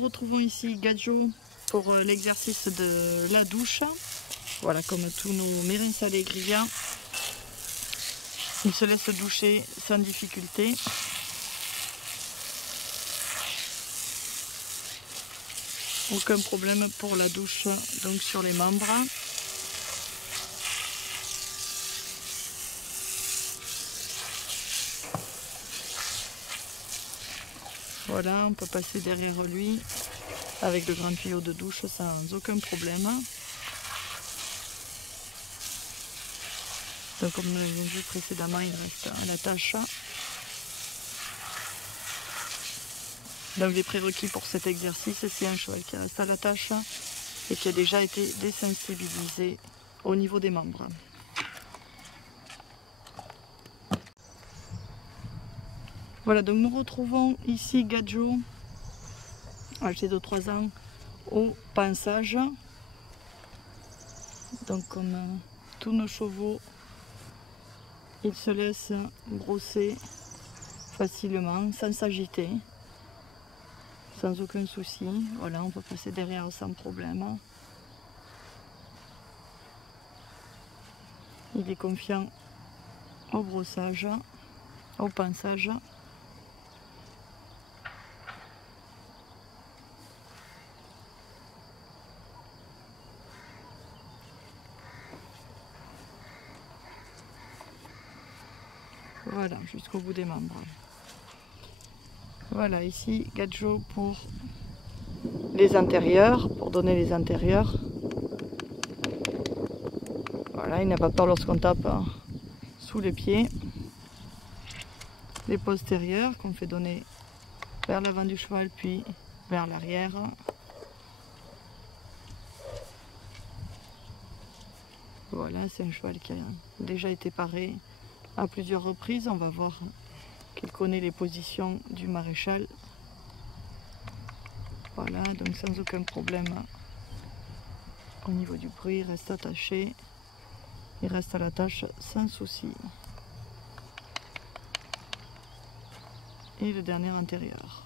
retrouvons ici Gadjo pour l'exercice de la douche. Voilà, comme tous nos mérins allegria, il se laisse doucher sans difficulté. Aucun problème pour la douche donc sur les membres. Voilà, on peut passer derrière lui avec le grand tuyau de douche sans aucun problème. Donc comme nous l'avons vu précédemment, il reste à la tâche. Donc les prérequis pour cet exercice, c'est un cheval qui reste à la tâche et qui a déjà été désensibilisé au niveau des membres. Voilà, donc nous retrouvons ici Gadjo, âgé de 3 ans, au pansage. Donc comme tous nos chevaux, il se laisse brosser facilement, sans s'agiter, sans aucun souci. Voilà, on peut passer derrière sans problème. Il est confiant au brossage, au pansage. Voilà, jusqu'au bout des membres. Voilà, ici Gadjo pour les intérieurs, pour donner les intérieurs. Voilà, il n'a pas peur lorsqu'on tape sous les pieds. Les postérieurs qu'on fait donner vers l'avant du cheval puis vers l'arrière. Voilà, c'est un cheval qui a déjà été paré à plusieurs reprises. On va voir qu'il connaît les positions du maréchal. Voilà, donc sans aucun problème au niveau du bruit, il reste attaché. Il reste à la tâche sans souci. Et le dernier intérieur.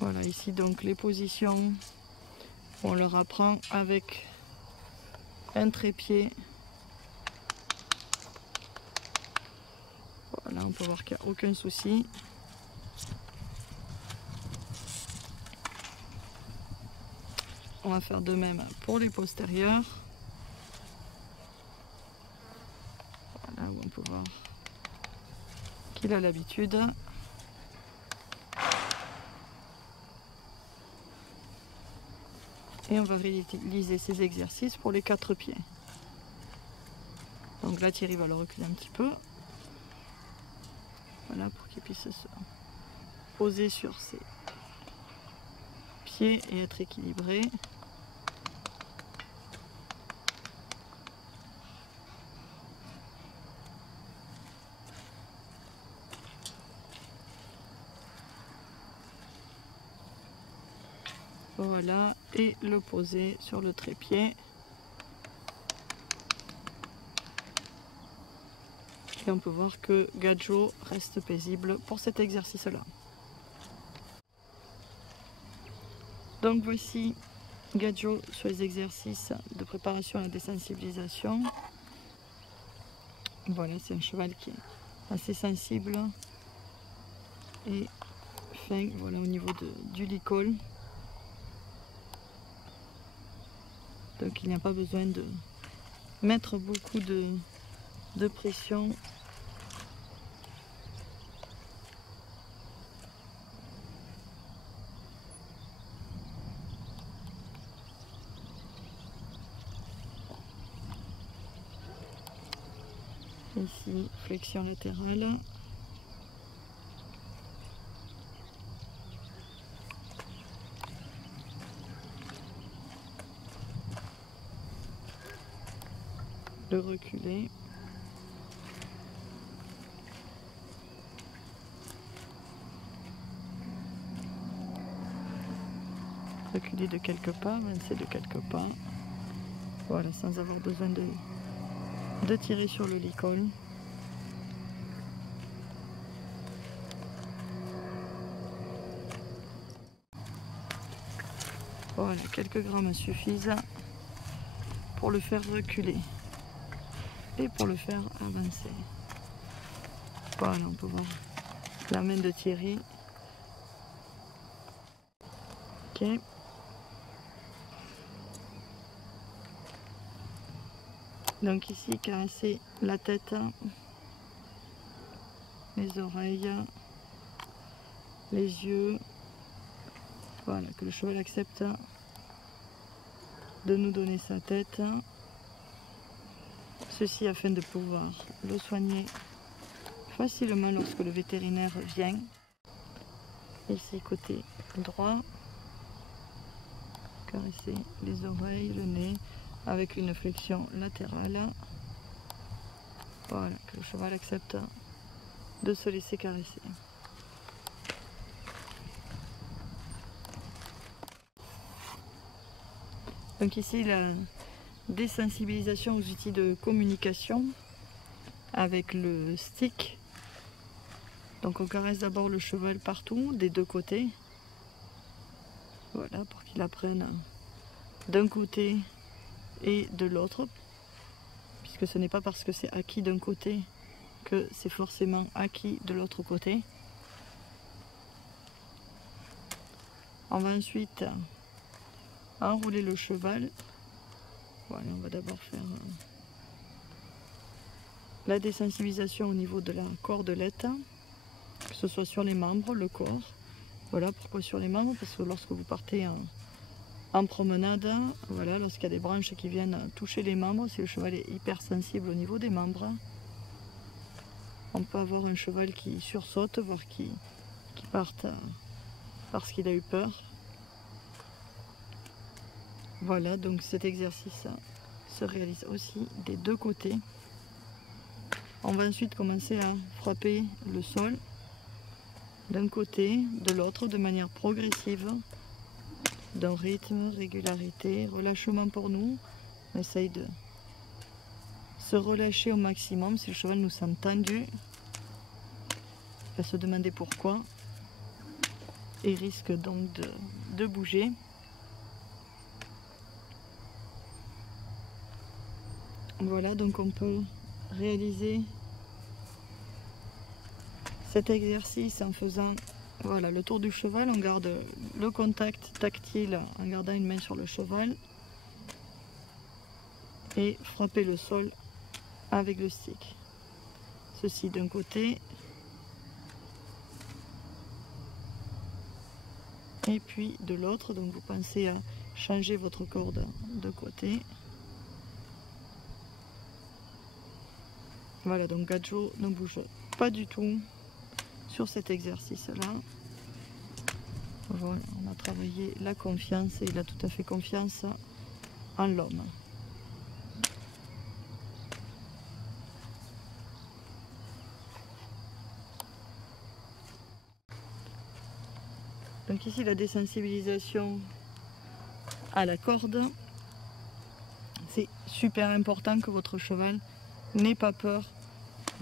Voilà, ici donc les positions. On leur apprend avec un trépied. Voilà, on peut voir qu'il n'y a aucun souci. On va faire de même pour les postérieurs. Voilà, où on peut voir qu'il a l'habitude. Et on va réutiliser ces exercices pour les 4 pieds. Donc là, Thierry va le reculer un petit peu. Voilà, pour qu'il puisse se poser sur ses pieds et être équilibré. Voilà, et le poser sur le trépied. Et on peut voir que Gadjo reste paisible pour cet exercice-là. Donc voici Gadjo sur les exercices de préparation à la désensibilisation. Voilà, c'est un cheval qui est assez sensible et fin, voilà, au niveau du licol. Donc il n'y a pas besoin de mettre beaucoup de pression. Ici, flexion latérale. Le reculer. Reculer de quelques pas, avancer de quelques pas. Voilà, sans avoir besoin de tirer sur le licol. Voilà, quelques grammes suffisent pour le faire reculer et pour le faire avancer. Voilà, on peut voir la main de Thierry. Ok. Donc ici, caresser la tête, les oreilles, les yeux. Voilà, que le cheval accepte de nous donner sa tête. Ceci afin de pouvoir le soigner facilement lorsque le vétérinaire vient. Ici, côté droit, caresser les oreilles, le nez, avec une flexion latérale. Voilà, que le cheval accepte de se laisser caresser. Donc ici, la désensibilisation aux outils de communication avec le stick. Donc on caresse d'abord le cheval partout, des deux côtés. Voilà, pour qu'il apprenne d'un côté et de l'autre. Puisque ce n'est pas parce que c'est acquis d'un côté que c'est forcément acquis de l'autre côté. On va ensuite enrouler le cheval. Voilà, on va d'abord faire la désensibilisation au niveau de la cordelette, que ce soit sur les membres, le corps. Voilà, pourquoi sur les membres? Parce que lorsque vous partez en promenade, voilà, lorsqu'il y a des branches qui viennent toucher les membres, si le cheval est hypersensible au niveau des membres, on peut avoir un cheval qui sursaute, voire qui parte parce qu'il a eu peur. Voilà, donc cet exercice se réalise aussi des deux côtés. On va ensuite commencer à frapper le sol d'un côté, de l'autre, de manière progressive, d'un rythme, régularité, relâchement pour nous. On essaye de se relâcher au maximum. Si le cheval nous sent tendu, il va se demander pourquoi et risque donc de bouger. Voilà, donc on peut réaliser cet exercice en faisant voilà, le tour du cheval. On garde le contact tactile en gardant une main sur le cheval et frapper le sol avec le stick. Ceci d'un côté et puis de l'autre. Donc vous pensez à changer votre corde de côté. Voilà, donc Gadjo ne bouge pas du tout sur cet exercice-là. Voilà, on a travaillé la confiance et il a tout à fait confiance en l'homme. Donc ici, la désensibilisation à la corde. C'est super important que votre cheval n'ait pas peur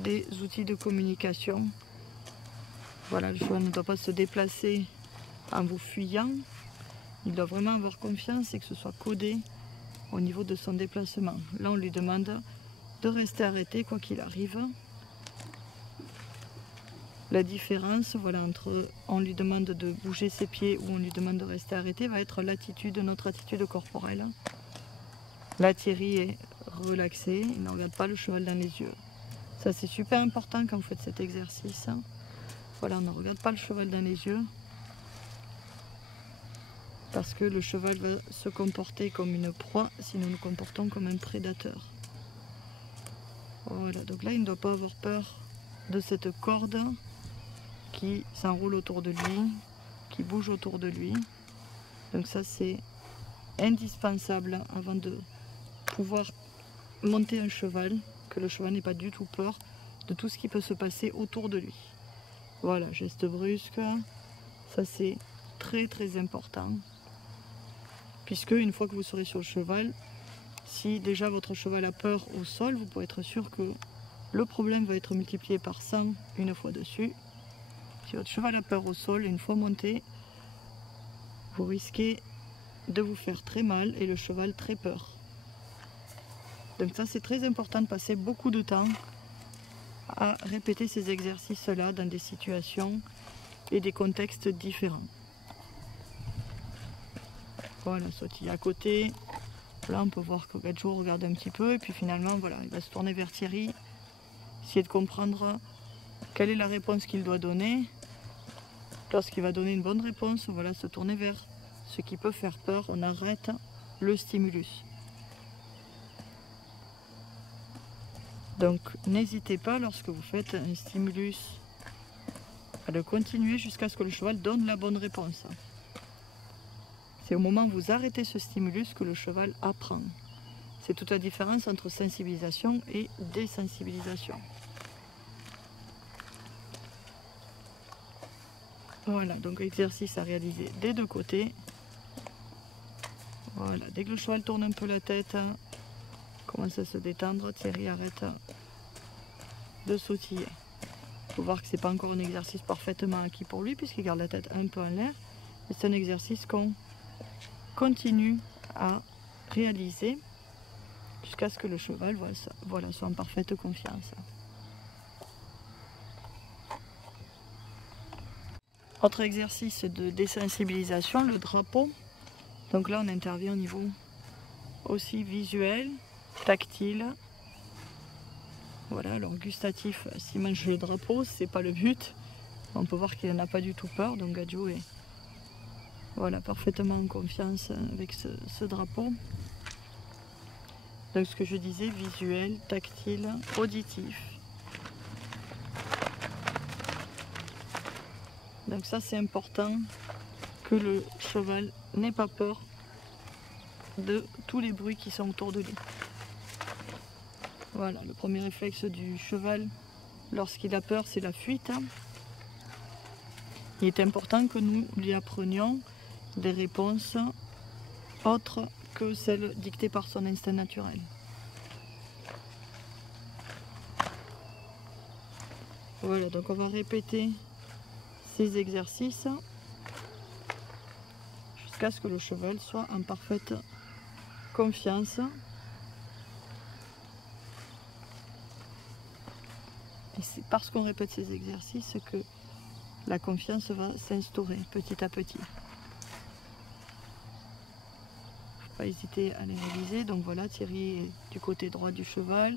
des outils de communication. Voilà, le cheval ne doit pas se déplacer en vous fuyant. Il doit vraiment avoir confiance et que ce soit codé au niveau de son déplacement. Là, on lui demande de rester arrêté quoi qu'il arrive. La différence, voilà, entre on lui demande de bouger ses pieds ou on lui demande de rester arrêté, va être l'attitude, notre attitude corporelle. Là, Thierry est relaxé, il ne regarde pas le cheval dans les yeux. Ça, c'est super important quand vous faites cet exercice. Voilà, on ne regarde pas le cheval dans les yeux. Parce que le cheval va se comporter comme une proie si nous nous comportons comme un prédateur. Voilà, donc là, il ne doit pas avoir peur de cette corde qui s'enroule autour de lui, qui bouge autour de lui. Donc ça, c'est indispensable avant de pouvoir monter un cheval, que le cheval n'ait pas du tout peur de tout ce qui peut se passer autour de lui. Voilà, geste brusque, ça c'est très très important. Puisque une fois que vous serez sur le cheval, Si déjà votre cheval a peur au sol, vous pouvez être sûr que le problème va être multiplié par 100 une fois dessus. Si votre cheval a peur au sol, une fois monté, vous risquez de vous faire très mal et le cheval très peur. Donc ça, c'est très important de passer beaucoup de temps à répéter ces exercices-là dans des situations et des contextes différents. Voilà, sautille à côté. Là, on peut voir que Gadjo regarde un petit peu et puis finalement, voilà, il va se tourner vers Thierry, essayer de comprendre quelle est la réponse qu'il doit donner. Lorsqu'il va donner une bonne réponse, voilà, se tourner vers ce qui peut faire peur. On arrête le stimulus. Donc, n'hésitez pas lorsque vous faites un stimulus à le continuer jusqu'à ce que le cheval donne la bonne réponse. C'est au moment où vous arrêtez ce stimulus que le cheval apprend. C'est toute la différence entre sensibilisation et désensibilisation. Voilà, donc exercice à réaliser des deux côtés. Voilà, dès que le cheval tourne un peu la tête, commence à se détendre, Thierry arrête de sautiller. Il faut voir que ce n'est pas encore un exercice parfaitement acquis pour lui puisqu'il garde la tête un peu en l'air. C'est un exercice qu'on continue à réaliser jusqu'à ce que le cheval voilà, soit en parfaite confiance. Autre exercice de désensibilisation, le drapeau. Donc là, on intervient au niveau aussi visuel, tactile. Voilà, alors gustatif, s'il mange le drapeau, c'est pas le but. On peut voir qu'il n'en a pas du tout peur, donc Gadjo est voilà, parfaitement en confiance avec ce drapeau. Donc ce que je disais, visuel, tactile, auditif. Donc ça, c'est important que le cheval n'ait pas peur de tous les bruits qui sont autour de lui. Voilà, le premier réflexe du cheval lorsqu'il a peur, c'est la fuite. Il est important que nous lui apprenions des réponses autres que celles dictées par son instinct naturel. Voilà, donc on va répéter ces exercices jusqu'à ce que le cheval soit en parfaite confiance. Et c'est parce qu'on répète ces exercices que la confiance va s'instaurer petit à petit. Il ne faut pas hésiter à les réviser. Donc voilà, Thierry est du côté droit du cheval,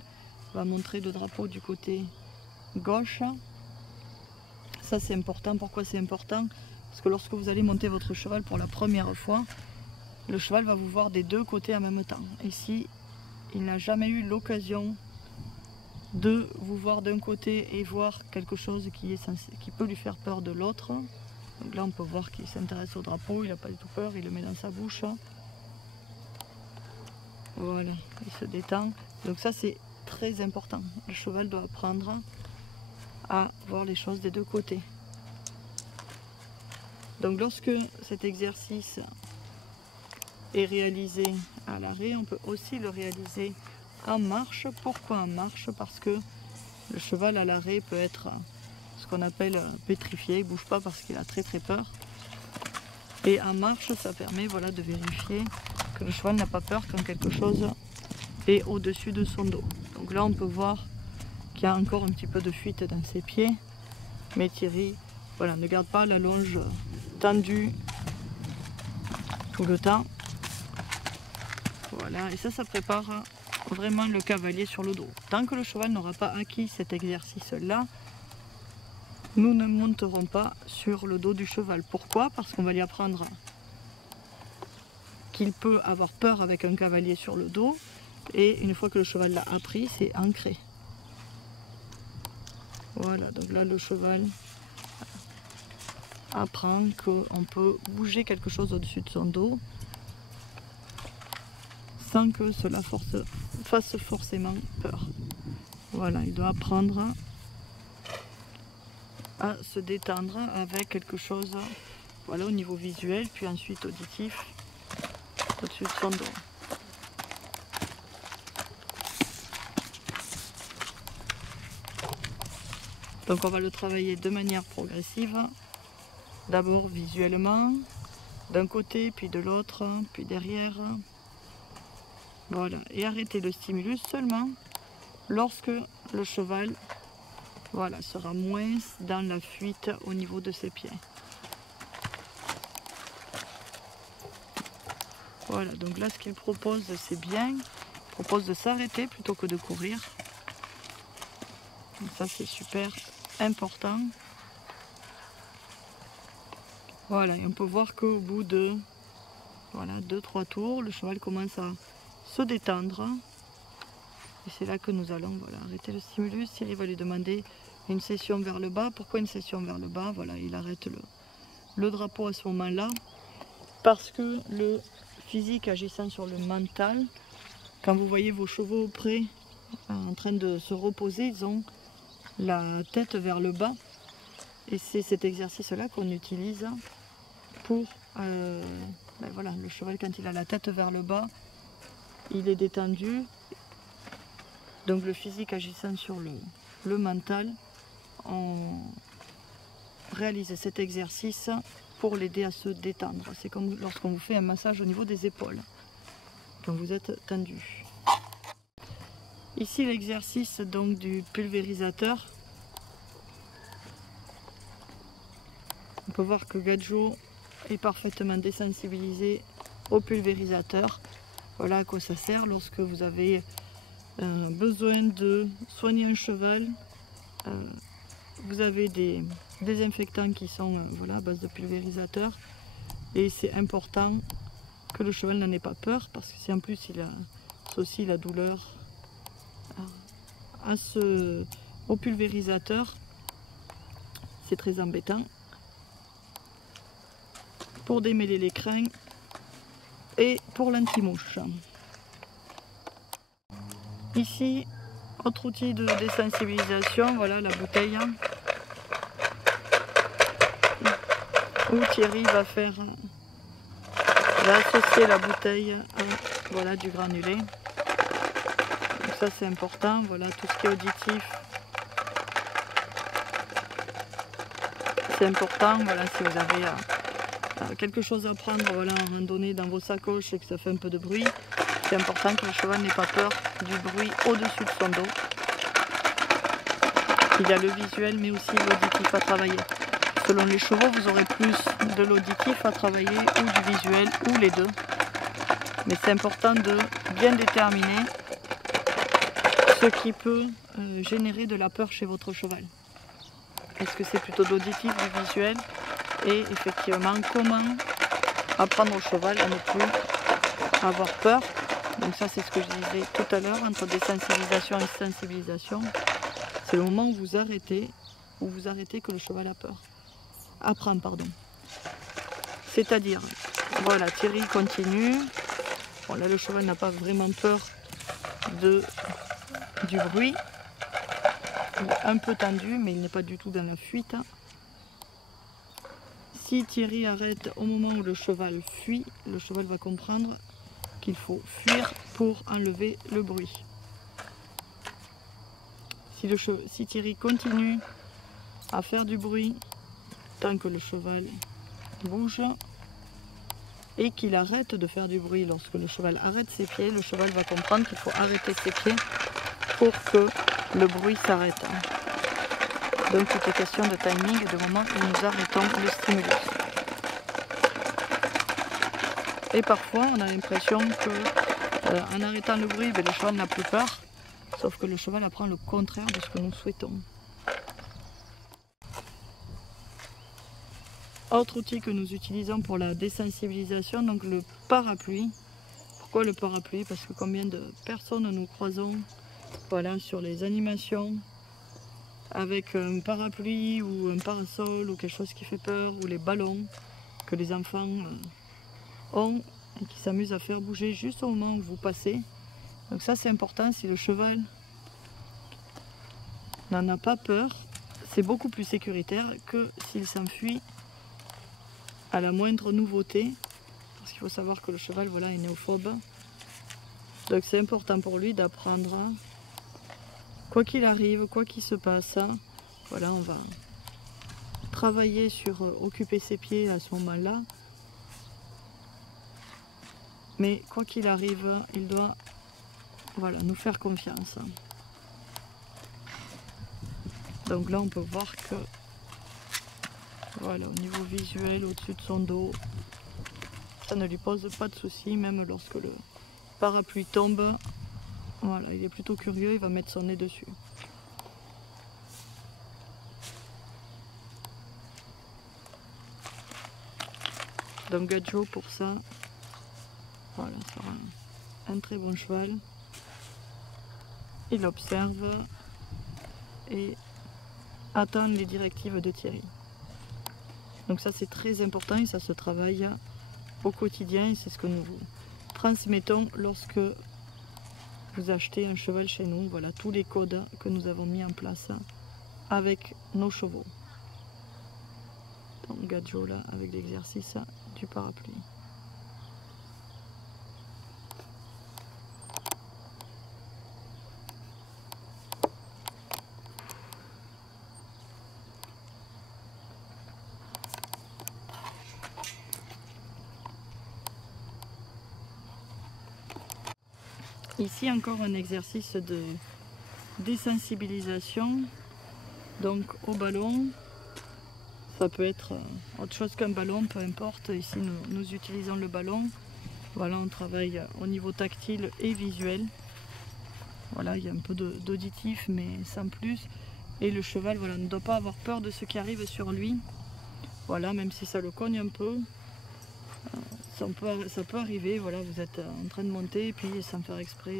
va montrer le drapeau du côté gauche. Ça, c'est important. Pourquoi c'est important? Parce que lorsque vous allez monter votre cheval pour la première fois, le cheval va vous voir des deux côtés en même temps. Et si il n'a jamais eu l'occasion de vous voir d'un côté et voir quelque chose qui peut lui faire peur de l'autre, donc là on peut voir qu'il s'intéresse au drapeau, il n'a pas du tout peur, il le met dans sa bouche. Voilà, il se détend. Donc ça, c'est très important. Le cheval doit apprendre à voir les choses des deux côtés. Donc lorsque cet exercice est réalisé à l'arrêt, on peut aussi le réaliser en marche. Pourquoi en marche? Parce que le cheval à l'arrêt peut être ce qu'on appelle pétrifié, il ne bouge pas parce qu'il a très peur. Et en marche, ça permet voilà, de vérifier que le cheval n'a pas peur quand quelque chose est au-dessus de son dos. Donc là, on peut voir qu'il y a encore un petit peu de fuite dans ses pieds. Mais Thierry voilà, ne garde pas la longe tendue tout le temps. Voilà, et ça prépare vraiment le cavalier sur le dos. Tant que le cheval n'aura pas acquis cet exercice-là, nous ne monterons pas sur le dos du cheval. Pourquoi? Parce qu'on va lui apprendre qu'il peut avoir peur avec un cavalier sur le dos, et une fois que le cheval l'a appris, c'est ancré. Voilà, donc là le cheval apprend qu'on peut bouger quelque chose au-dessus de son dos sans que cela fasse forcément peur. Voilà, il doit apprendre à se détendre avec quelque chose voilà, au niveau visuel, puis ensuite auditif au-dessus de son dos. Donc on va le travailler de manière progressive, d'abord visuellement, d'un côté, puis de l'autre, puis derrière. Voilà, et arrêter le stimulus seulement lorsque le cheval, voilà, sera moins dans la fuite au niveau de ses pieds. Voilà, donc là ce qu'il propose, c'est bien. Il propose de s'arrêter plutôt que de courir. Donc ça c'est super important. Voilà, et on peut voir qu'au bout de 2-3 tours, le cheval commence à se détendre. Et c'est là que nous allons arrêter le stimulus. Thierry va lui demander une session vers le bas. Pourquoi une session vers le bas? Voilà, il arrête le drapeau à ce moment-là. Parce que le physique agissant sur le mental, quand vous voyez vos chevaux près en train de se reposer, ils ont la tête vers le bas. Et c'est cet exercice-là qu'on utilise pour... voilà, le cheval, quand il a la tête vers le bas, il est détendu. Donc le physique agissant sur le mental, on réalise cet exercice pour l'aider à se détendre. C'est comme lorsqu'on vous fait un massage au niveau des épaules, quand vous êtes tendu. Ici l'exercice donc du pulvérisateur. On peut voir que Gadjo est parfaitement désensibilisé au pulvérisateur. Voilà à quoi ça sert lorsque vous avez besoin de soigner un cheval. Vous avez des désinfectants qui sont à base de pulvérisateur. Et c'est important que le cheval n'en ait pas peur, parce que si en plus il associe la douleur au pulvérisateur, c'est très embêtant. Pour démêler les crins et pour l'anti-mouche. Ici, autre outil de désensibilisation, voilà la bouteille où Thierry va associer la bouteille à du granulé. Donc ça c'est important, voilà tout ce qui est auditif. C'est important, voilà, si vous avez quelque chose à prendre en randonnée dans vos sacoches et que ça fait un peu de bruit, c'est important que le cheval n'ait pas peur du bruit au-dessus de son dos. Il y a le visuel mais aussi l'auditif à travailler. Selon les chevaux, vous aurez plus de l'auditif à travailler ou du visuel ou les deux. Mais c'est important de bien déterminer ce qui peut générer de la peur chez votre cheval. Est-ce que c'est plutôt de l'auditif, du visuel? Et effectivement, comment apprendre au cheval à ne plus avoir peur. Donc ça, c'est ce que je disais tout à l'heure, entre désensibilisation et sensibilisation. C'est le moment où vous arrêtez que le cheval a peur. Apprend, pardon. C'est-à-dire, voilà, Thierry continue. Bon, là, le cheval n'a pas vraiment peur du bruit. Il est un peu tendu, mais il n'est pas du tout dans la fuite. Si Thierry arrête au moment où le cheval fuit, le cheval va comprendre qu'il faut fuir pour enlever le bruit. Si Thierry continue à faire du bruit tant que le cheval bouge et qu'il arrête de faire du bruit, lorsque le cheval arrête ses pieds, le cheval va comprendre qu'il faut arrêter ses pieds pour que le bruit s'arrête. Donc tout est question de timing et de moment où nous arrêtons le stimulus. Et parfois on a l'impression que en arrêtant le bruit, le cheval n'a plus peur, sauf que le cheval apprend le contraire de ce que nous souhaitons. Autre outil que nous utilisons pour la désensibilisation, donc le parapluie. Pourquoi le parapluie? Parce que combien de personnes nous croisons sur les animations avec un parapluie ou un parasol ou quelque chose qui fait peur, ou les ballons que les enfants ont et qui s'amusent à faire bouger juste au moment où vous passez. Donc ça c'est important, si le cheval n'en a pas peur, c'est beaucoup plus sécuritaire que s'il s'enfuit à la moindre nouveauté, parce qu'il faut savoir que le cheval est néophobe. Donc c'est important pour lui d'apprendre, quoi qu'il arrive, quoi qu'il se passe, Voilà, on va travailler sur occuper ses pieds à ce moment-là. Mais quoi qu'il arrive, il doit voilà, nous faire confiance. Donc là, on peut voir que voilà, au niveau visuel, au-dessus de son dos, ça ne lui pose pas de soucis, même lorsque le parapluie tombe. Voilà, il est plutôt curieux, il va mettre son nez dessus. Donc Gadjo pour ça, voilà, sera un très bon cheval. Il observe et attend les directives de Thierry. Donc ça c'est très important et ça se travaille au quotidien et c'est ce que nous vous transmettons lorsque vous achetez un cheval chez nous. Voilà tous les codes que nous avons mis en place avec nos chevaux. Donc Gadjo là avec l'exercice du parapluie. Ici encore un exercice de désensibilisation, donc au ballon. Ça peut être autre chose qu'un ballon, peu importe. Ici nous utilisons le ballon. Voilà, on travaille au niveau tactile et visuel. Voilà, il y a un peu d'auditif mais sans plus. Et le cheval voilà, ne doit pas avoir peur de ce qui arrive sur lui. Voilà, même si ça le cogne un peu. Ça peut arriver, voilà, vous êtes en train de monter et puis sans faire exprès,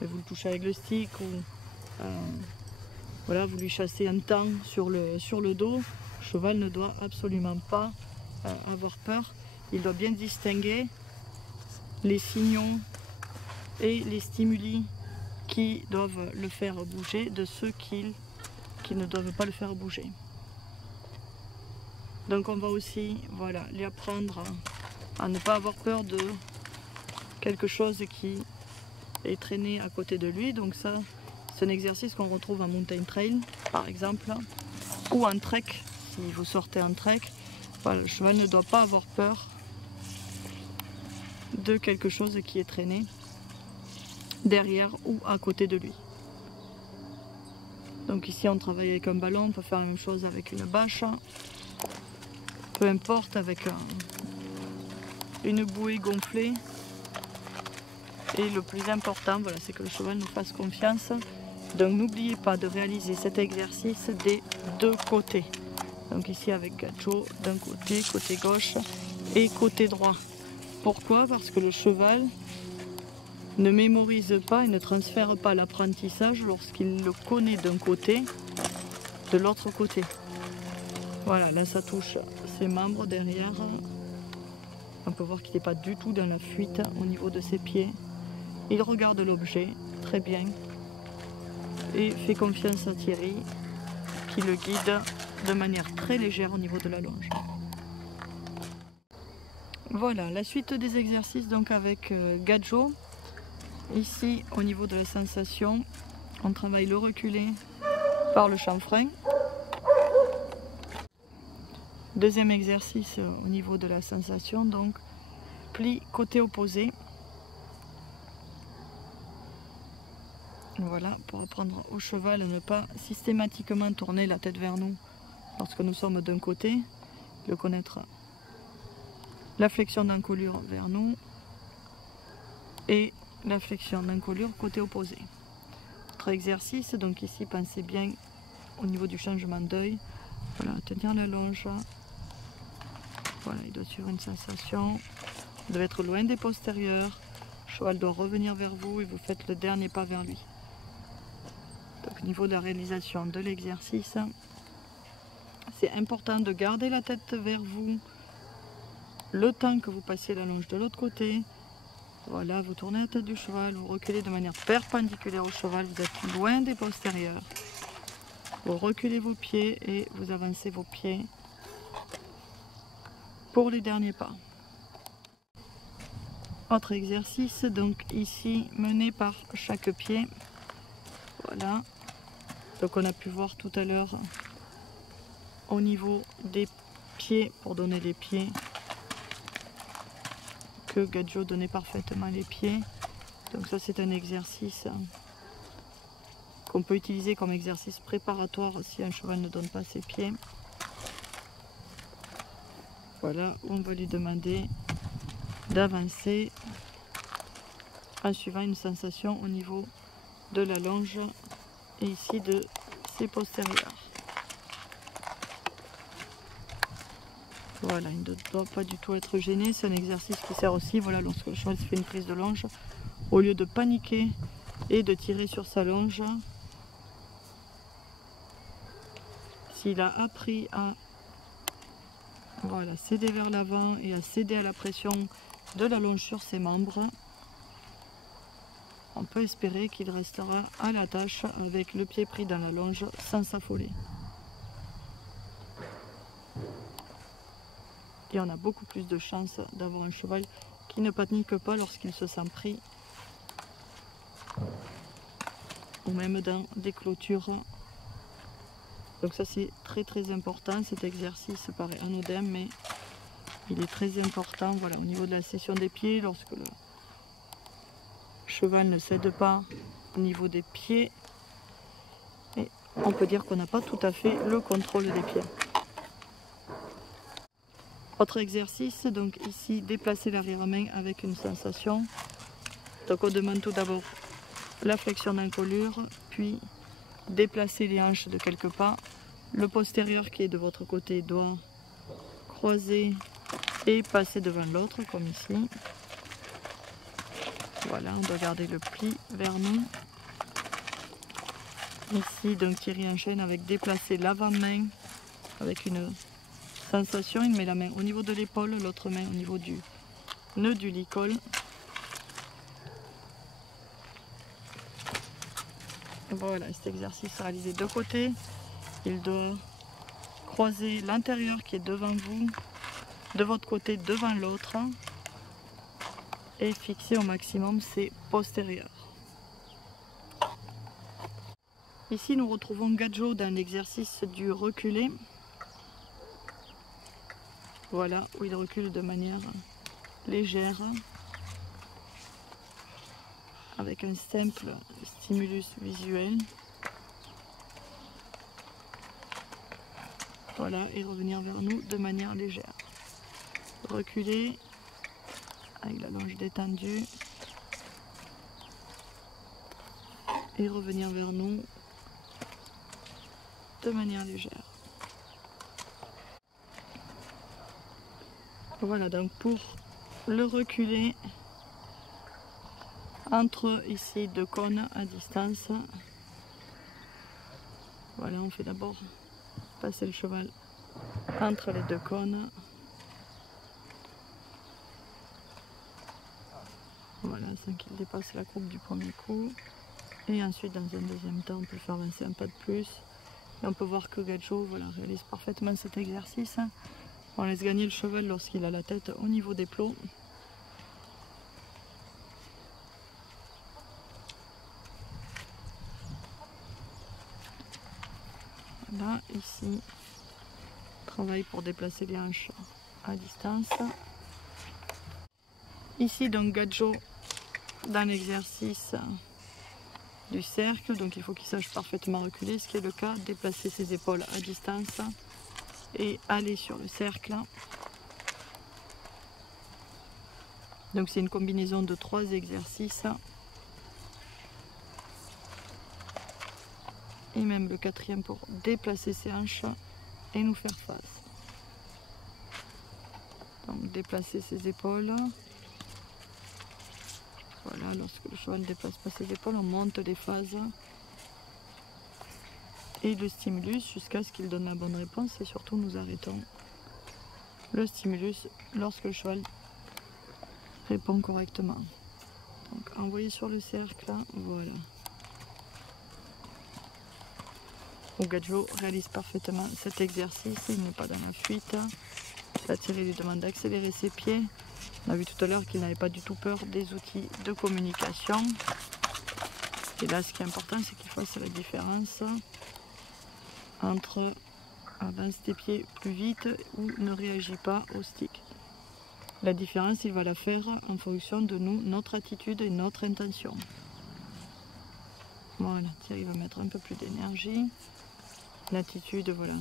vous le touchez avec le stick ou voilà, vous lui chassez un temps sur le dos. Le cheval ne doit absolument pas avoir peur. Il doit bien distinguer les signaux et les stimuli qui doivent le faire bouger de ceux qui ne doivent pas le faire bouger. Donc on va aussi voilà, lui apprendre à ne pas avoir peur de quelque chose qui est traîné à côté de lui. Donc ça, c'est un exercice qu'on retrouve en mountain trail, par exemple, ou en trek, si vous sortez en trek. Voilà, le cheval ne doit pas avoir peur de quelque chose qui est traîné derrière ou à côté de lui. Donc ici, on travaille avec un ballon, on peut faire la même chose avec une bâche, peu importe, avec une bouée gonflée. Et le plus important, voilà, c'est que le cheval nous fasse confiance. Donc n'oubliez pas de réaliser cet exercice des deux côtés. Donc ici avec Gadjo, d'un côté, côté gauche et côté droit. Pourquoi? Parce que le cheval ne mémorise pas et ne transfère pas l'apprentissage lorsqu'il le connaît d'un côté, de l'autre côté. Voilà, là ça touche ses membres derrière. On peut voir qu'il n'est pas du tout dans la fuite au niveau de ses pieds. Il regarde l'objet très bien et fait confiance à Thierry qui le guide de manière très légère au niveau de la longe. Voilà, la suite des exercices donc avec Gadjo. Ici, au niveau de la sensation, on travaille le reculé par le chanfrein. Deuxième exercice au niveau de la sensation, donc pli côté opposé. Voilà, pour apprendre au cheval à ne pas systématiquement tourner la tête vers nous lorsque nous sommes d'un côté, de connaître la flexion d'encolure vers nous et la flexion d'encolure côté opposé. Autre exercice, donc ici pensez bien au niveau du changement d'œil, voilà, tenir la longe, voilà, il doit suivre une sensation, vous devez être loin des postérieurs, le cheval doit revenir vers vous et vous faites le dernier pas vers lui. Donc au niveau de la réalisation de l'exercice, c'est important de garder la tête vers vous le temps que vous passez la longe de l'autre côté. Voilà, vous tournez la tête du cheval, vous reculez de manière perpendiculaire au cheval, vous êtes loin des postérieurs. Vous reculez vos pieds et vous avancez vos pieds pour les derniers pas. Autre exercice, donc ici mené par chaque pied. Voilà, donc on a pu voir tout à l'heure au niveau des pieds pour donner les pieds, que Gadjo donnait parfaitement les pieds. Donc ça c'est un exercice qu'on peut utiliser comme exercice préparatoire si un cheval ne donne pas ses pieds. Voilà, on va lui demander d'avancer en suivant une sensation au niveau de la longe et ici de ses postérieurs. Voilà, il ne doit pas du tout être gêné. C'est un exercice qui sert aussi, voilà, lorsque le cheval se fait une prise de longe, au lieu de paniquer et de tirer sur sa longe, s'il a appris à céder vers l'avant et à céder à la pression de la longe sur ses membres, on peut espérer qu'il restera à la tâche avec le pied pris dans la longe sans s'affoler. Et on a beaucoup plus de chances d'avoir un cheval qui ne panique pas lorsqu'il se sent pris, ou même dans des clôtures. Donc ça c'est très important, cet exercice paraît anodin, mais il est très important, voilà, au niveau de la cession des pieds, lorsque le cheval ne cède pas au niveau des pieds, et on peut dire qu'on n'a pas tout à fait le contrôle des pieds. Autre exercice, donc ici, déplacer l'arrière-main avec une sensation. Donc on demande tout d'abord la flexion d'encolure, puis déplacer les hanches de quelques pas. Le postérieur qui est de votre côté doit croiser et passer devant l'autre, comme ici. Voilà, on doit garder le pli vers nous. Ici, donc Thierry enchaîne avec déplacer l'avant-main avec une sensation. Il met la main au niveau de l'épaule, l'autre main au niveau du nœud du licol. Voilà, cet exercice est réalisé de côté. Il doit croiser l'intérieur qui est devant vous, de votre côté devant l'autre, et fixer au maximum ses postérieurs. Ici, nous retrouvons Gadjo dans l'exercice du reculé. Voilà, où il recule de manière légère, avec un simple stimulus visuel. Voilà, et revenir vers nous de manière légère. Reculer avec la longe détendue et revenir vers nous de manière légère. Voilà, donc pour le reculer, entre ici deux cônes à distance, voilà, on fait d'abord passer le cheval entre les deux cônes. Voilà, sans qu'il dépasse la croupe du premier coup. Et ensuite, dans un deuxième temps, on peut faire avancer un pas de plus. Et on peut voir que Gadjo, voilà, réalise parfaitement cet exercice. On laisse gagner le cheval lorsqu'il a la tête au niveau des plots. Voilà, ici, travail pour déplacer les hanches à distance. Ici, donc, Gadjo dans l'exercice du cercle, donc il faut qu'il sache parfaitement reculer, ce qui est le cas, déplacer ses épaules à distance et aller sur le cercle. Donc c'est une combinaison de 3 exercices et même le 4e pour déplacer ses hanches et nous faire face. Donc déplacer ses épaules. Voilà, lorsque le cheval ne déplace pas ses épaules, on monte les phases et le stimulus jusqu'à ce qu'il donne la bonne réponse, et surtout nous arrêtons le stimulus lorsque le cheval répond correctement. Donc envoyer sur le cercle, voilà. Gadjo réalise parfaitement cet exercice, il n'est pas dans la fuite. La Thierry lui demande d'accélérer ses pieds. On a vu tout à l'heure qu'il n'avait pas du tout peur des outils de communication. Et là, ce qui est important, c'est qu'il fasse la différence entre avance tes pieds plus vite ou ne réagit pas au stick. La différence, il va la faire en fonction de nous, notre attitude et notre intention. Voilà, Thierry va mettre un peu plus d'énergie. L'attitude, voilà.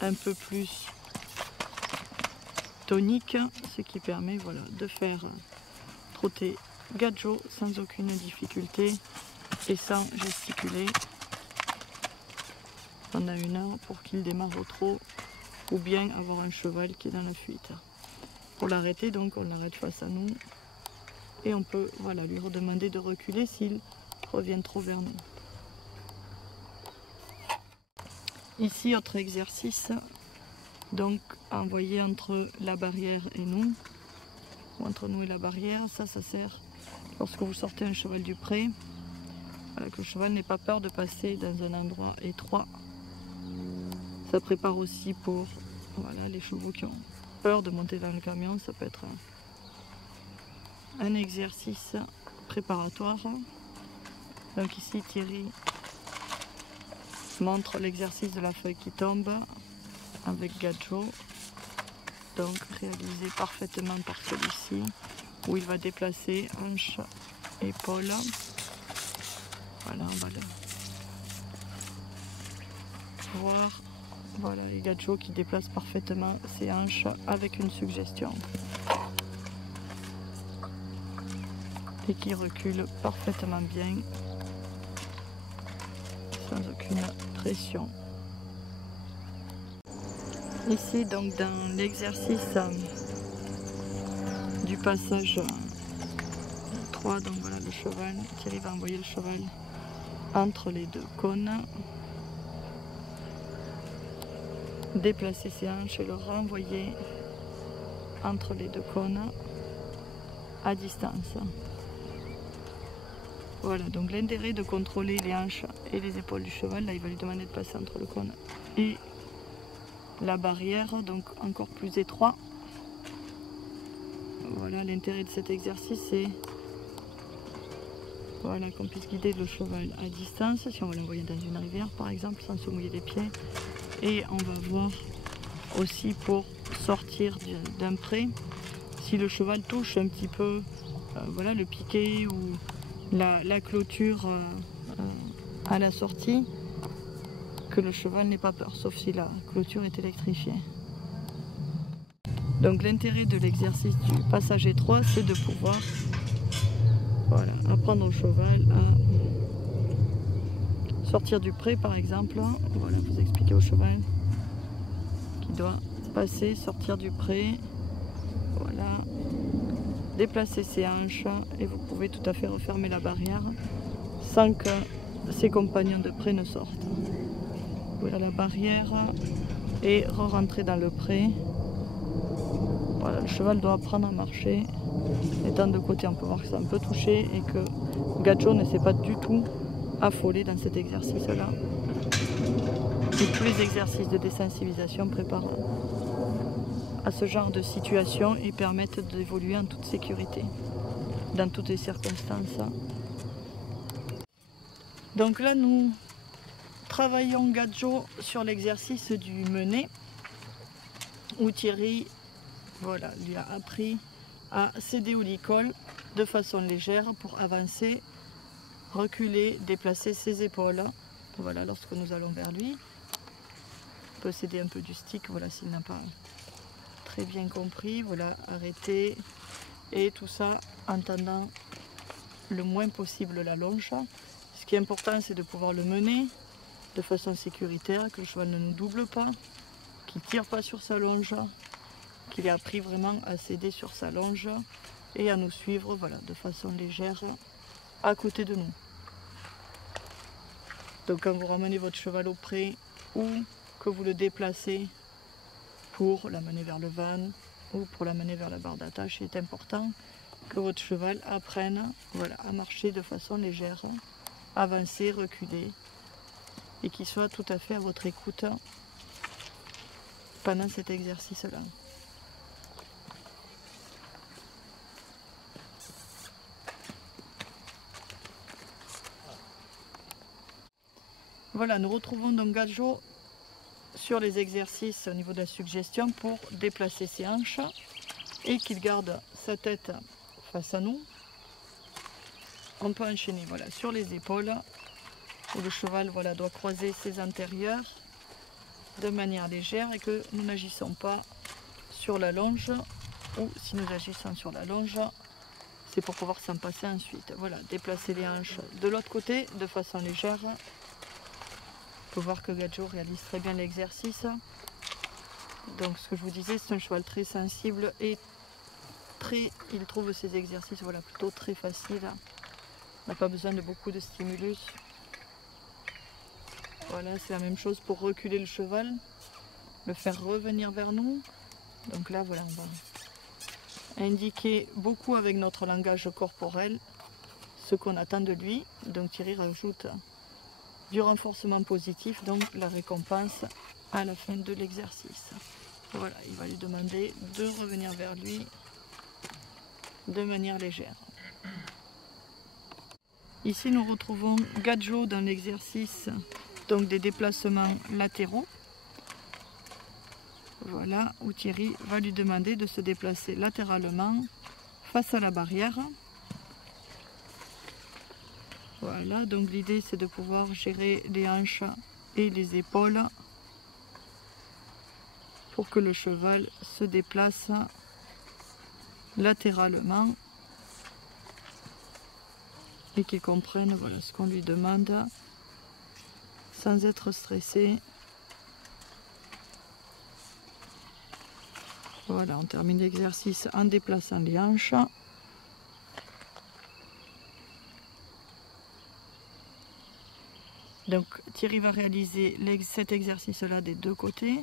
Un peu plus tonique, ce qui permet voilà, de faire trotter Gadjo sans aucune difficulté et sans gesticuler pendant 1 heure pour qu'il démarre au trot ou bien avoir un cheval qui est dans la fuite. Pour l'arrêter, donc on l'arrête face à nous et on peut voilà, lui redemander de reculer s'il revient trop vers nous. Ici, autre exercice, donc envoyer entre la barrière et nous, ou entre nous et la barrière, ça sert lorsque vous sortez un cheval du pré, voilà, que le cheval n'ait pas peur de passer dans un endroit étroit. Ça prépare aussi pour voilà, les chevaux qui ont peur de monter dans le camion, ça peut être un exercice préparatoire. Donc ici Thierry montre l'exercice de la feuille qui tombe avec Gadjo, donc réalisé parfaitement par celui-ci, où il va déplacer hanche, épaule. Voilà, on va le voir. Voilà, les Gadjo qui déplacent parfaitement ses hanches avec une suggestion. Et qui recule parfaitement bien, sans aucune pression. Ici, donc, dans l'exercice du passage 3, donc voilà le cheval, Thierry va envoyer le cheval entre les 2 cônes, déplacer ses hanches et le renvoyer entre les 2 cônes à distance. Voilà, donc l'intérêt de contrôler les hanches et les épaules du cheval, là il va lui demander de passer entre le cône et la barrière, donc encore plus étroit. Voilà, l'intérêt de cet exercice, c'est voilà, qu'on puisse guider le cheval à distance, si on va l'envoyer dans une rivière par exemple, sans se mouiller les pieds. Et on va voir aussi pour sortir d'un pré, si le cheval touche un petit peu voilà, le piquet ou la clôture à la sortie, que le cheval n'ait pas peur, sauf si la clôture est électrifiée. Donc l'intérêt de l'exercice du passage étroit, c'est de pouvoir voilà, apprendre au cheval à sortir du pré par exemple. Voilà, vous expliquez au cheval qu'il doit passer, sortir du pré, voilà, déplacer ses hanches et vous pouvez tout à fait refermer la barrière sans que ses compagnons de pré ne sortent. Ouvrir la barrière et re-rentrer dans le pré. Voilà, le cheval doit apprendre à marcher. Étant de côté, on peut voir que c'est un peu touché et que Gadjo ne s'est pas du tout affolé dans cet exercice-là. Et tous les exercices de désensibilisation préparent à ce genre de situation et permettent d'évoluer en toute sécurité, dans toutes les circonstances. Donc là, nous travaillons Gadjo sur l'exercice du mené, où Thierry voilà, lui a appris à céder au licol de façon légère pour avancer, reculer, déplacer ses épaules. Voilà, lorsque nous allons vers lui, on peut céder un peu du stick, voilà, s'il n'a pas très bien compris, voilà, arrêter, et tout ça en tendant le moins possible la longe. Ce qui est important, c'est de pouvoir le mener de façon sécuritaire, que le cheval ne nous double pas, qu'il ne tire pas sur sa longe, qu'il ait appris vraiment à céder sur sa longe et à nous suivre voilà, de façon légère à côté de nous. Donc quand vous ramenez votre cheval au pré ou que vous le déplacez pour l'amener vers le van ou pour l'amener vers la barre d'attache, il est important que votre cheval apprenne voilà, à marcher de façon légère, avancer, reculer, et qu'il soit tout à fait à votre écoute pendant cet exercice-là. Voilà, nous retrouvons donc Gadjo sur les exercices au niveau de la suggestion pour déplacer ses hanches et qu'il garde sa tête face à nous. On peut enchaîner voilà, sur les épaules où le cheval voilà, doit croiser ses antérieurs de manière légère et que nous n'agissons pas sur la longe, ou si nous agissons sur la longe, c'est pour pouvoir s'en passer ensuite. Voilà, déplacer les hanches de l'autre côté de façon légère. On peut voir que Gadjo réalise très bien l'exercice. Donc ce que je vous disais, c'est un cheval très sensible et il trouve ces exercices voilà, plutôt très faciles. On n'a pas besoin de beaucoup de stimulus. Voilà, c'est la même chose pour reculer le cheval, le faire revenir vers nous. Donc là, voilà, on va indiquer beaucoup avec notre langage corporel ce qu'on attend de lui. Donc Thierry rajoute du renforcement positif, donc la récompense à la fin de l'exercice. Voilà, il va lui demander de revenir vers lui de manière légère. Ici, nous retrouvons Gadjo dans l'exercice donc des déplacements latéraux. Voilà, où Thierry va lui demander de se déplacer latéralement face à la barrière. Voilà, donc l'idée c'est de pouvoir gérer les hanches et les épaules pour que le cheval se déplace latéralement et qu'il comprenne voilà, ce qu'on lui demande sans être stressé. Voilà, on termine l'exercice en déplaçant les hanches. Donc Thierry va réaliser cet exercice-là des deux côtés.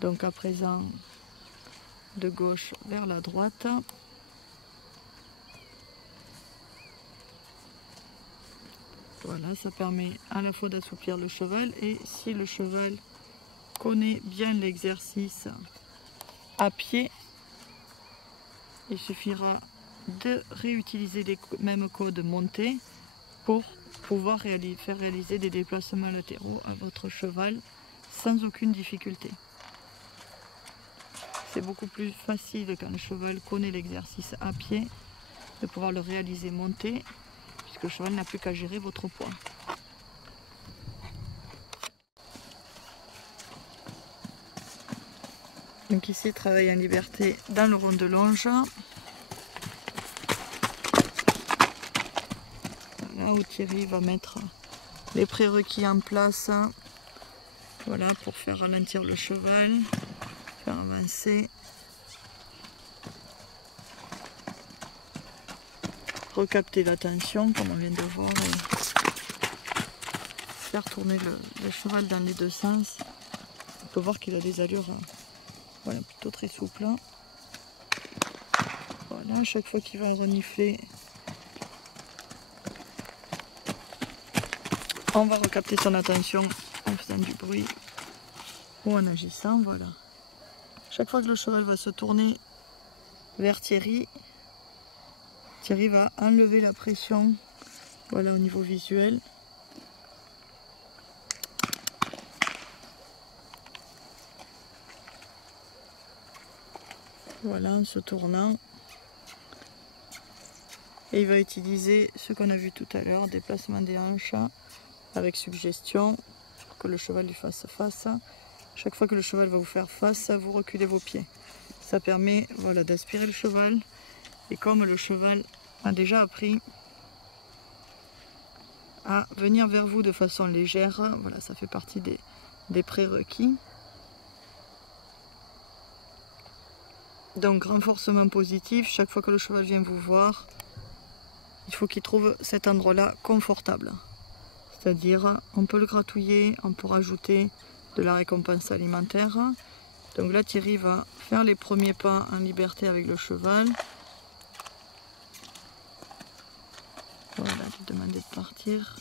Donc à présent, de gauche vers la droite. Voilà, ça permet à la fois d'assouplir le cheval et si le cheval connaît bien l'exercice à pied, il suffira de réutiliser les mêmes codes montés pour pouvoir faire réaliser des déplacements latéraux à votre cheval sans aucune difficulté. C'est beaucoup plus facile quand le cheval connaît l'exercice à pied de pouvoir le réaliser monté puisque le cheval n'a plus qu'à gérer votre poids. Donc ici, travail en liberté dans le rond de longe. Là où Thierry va mettre les prérequis en place, voilà, pour faire ralentir le cheval, faire avancer, recapter l'attention comme on vient de voir, faire tourner le cheval dans les deux sens. On peut voir qu'il a des allures voilà, plutôt très souples. Voilà, à chaque fois qu'il va renifler, on va recapter son attention en faisant du bruit ou en agissant. Voilà. Chaque fois que le cheval va se tourner vers Thierry, Thierry va enlever la pression voilà, au niveau visuel. Voilà, en se tournant. Et il va utiliser ce qu'on a vu tout à l'heure, déplacement des hanches avec suggestion pour que le cheval lui fasse face. Chaque fois que le cheval va vous faire face, vous reculez vos pieds. Ça permet voilà, d'aspirer le cheval. Et comme le cheval a déjà appris à venir vers vous de façon légère, voilà, ça fait partie des prérequis. Donc renforcement positif, chaque fois que le cheval vient vous voir, il faut qu'il trouve cet endroit-là confortable. C'est-à-dire, on peut le gratouiller, on peut rajouter de la récompense alimentaire. Donc là, Thierry va faire les premiers pas en liberté avec le cheval. Voilà, lui demander de partir.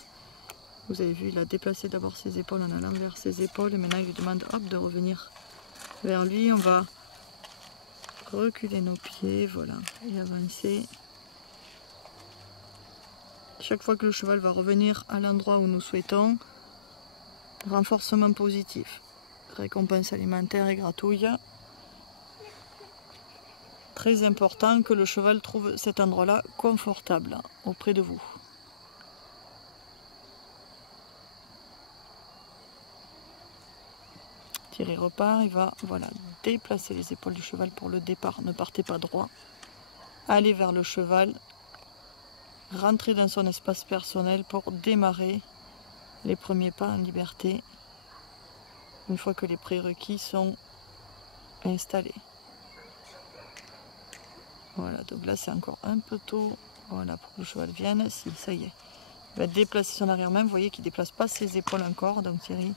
Vous avez vu, il a déplacé d'abord ses épaules en allant vers ses épaules. Et maintenant, il lui demande hop, de revenir vers lui. On va reculer nos pieds, voilà, et avancer. Chaque fois que le cheval va revenir à l'endroit où nous souhaitons, renforcement positif, récompense alimentaire et gratouille. Très important que le cheval trouve cet endroit-là confortable auprès de vous. Thierry repart, il va déplacer les épaules du cheval pour le départ. Ne partez pas droit. Allez vers le cheval. Rentrez dans son espace personnel pour démarrer les premiers pas en liberté. Une fois que les prérequis sont installés. Voilà, donc là c'est encore un peu tôt. Voilà, pour que le cheval vienne. Si, ça y est. Il va déplacer son arrière-main. Vous voyez qu'il ne déplace pas ses épaules encore. Donc Thierry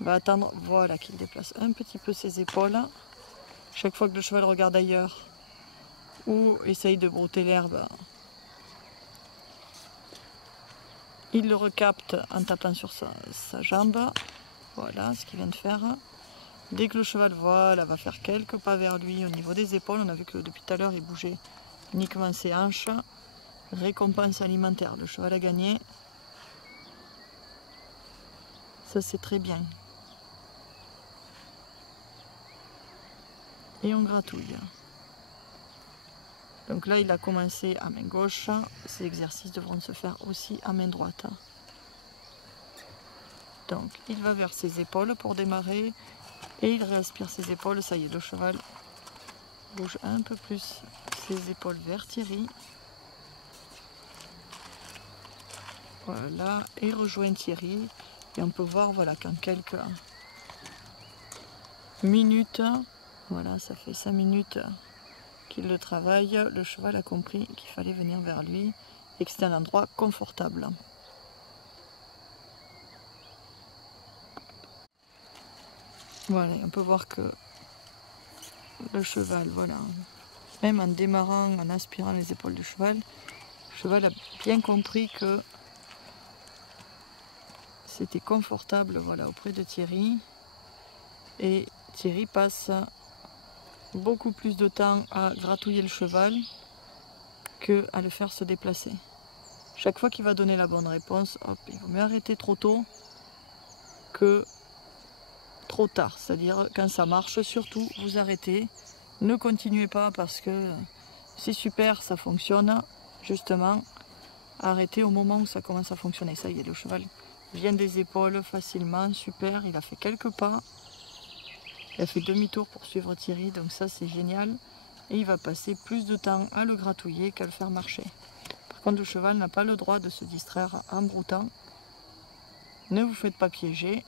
va attendre, voilà, qu'il déplace un petit peu ses épaules. Chaque fois que le cheval regarde ailleurs ou essaye de brouter l'herbe, il le recapte en tapant sur sa jambe. Voilà ce qu'il vient de faire. Dès que le cheval va faire quelques pas vers lui au niveau des épaules, on a vu que depuis tout à l'heure il bougeait uniquement ses hanches. Récompense alimentaire, le cheval a gagné. Ça c'est très bien. Et on gratouille. Donc là il a commencé à main gauche. Ces exercices devront se faire aussi à main droite. Donc il va vers ses épaules pour démarrer. Et il réaspire ses épaules, ça y est, le cheval bouge un peu plus ses épaules vers Thierry. Voilà, et rejoint Thierry. Et on peut voir, voilà, qu'en quelques minutes, voilà, ça fait 5 minutes qu'il le travaille, le cheval a compris qu'il fallait venir vers lui et que c'était un endroit confortable. Voilà, on peut voir que le cheval, voilà, même en démarrant, en aspirant les épaules du cheval, le cheval a bien compris que c'était confortable, voilà, auprès de Thierry. Et Thierry passe beaucoup plus de temps à gratouiller le cheval que à le faire se déplacer. Chaque fois qu'il va donner la bonne réponse, hop, il vaut mieux arrêter trop tôt que trop tard. C'est-à-dire quand ça marche, surtout vous arrêtez. Ne continuez pas parce que c'est super, ça fonctionne. Justement, arrêtez au moment où ça commence à fonctionner. Ça y est, le cheval vient des épaules facilement, super. Il a fait quelques pas. Il a fait demi-tour pour suivre Thierry, donc ça c'est génial. Et il va passer plus de temps à le gratouiller qu'à le faire marcher. Par contre, le cheval n'a pas le droit de se distraire en broutant. Ne vous faites pas piéger.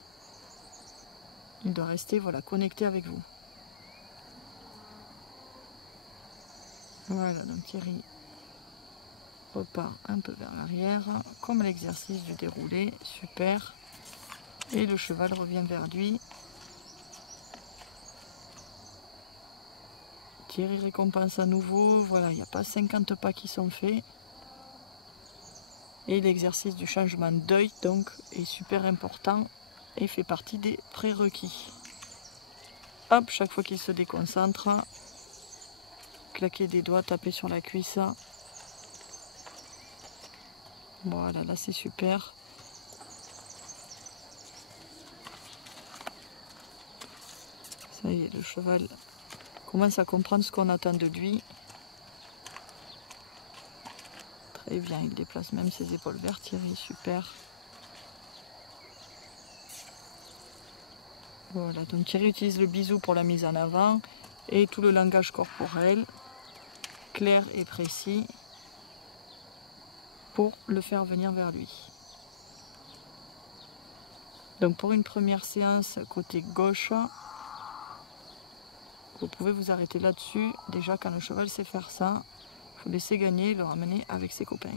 Il doit rester, voilà, connecté avec vous. Voilà, donc Thierry repart un peu vers l'arrière, comme l'exercice du déroulé, super. Et le cheval revient vers lui. Thierry récompense à nouveau, voilà, il n'y a pas 50 pas qui sont faits. Et l'exercice du changement d'œil, donc, est super important et fait partie des prérequis. Hop, chaque fois qu'il se déconcentre, claquer des doigts, taper sur la cuisse. Voilà, là c'est super. Ça y est, le cheval commence à comprendre ce qu'on attend de lui. Très bien, il déplace même ses épaules vers Thierry, super. Voilà, donc Thierry utilise le bisou pour la mise en avant et tout le langage corporel, clair et précis, pour le faire venir vers lui. Donc pour une première séance côté gauche, vous pouvez vous arrêter là-dessus. Déjà quand le cheval sait faire ça, il faut laisser gagner et le ramener avec ses copains.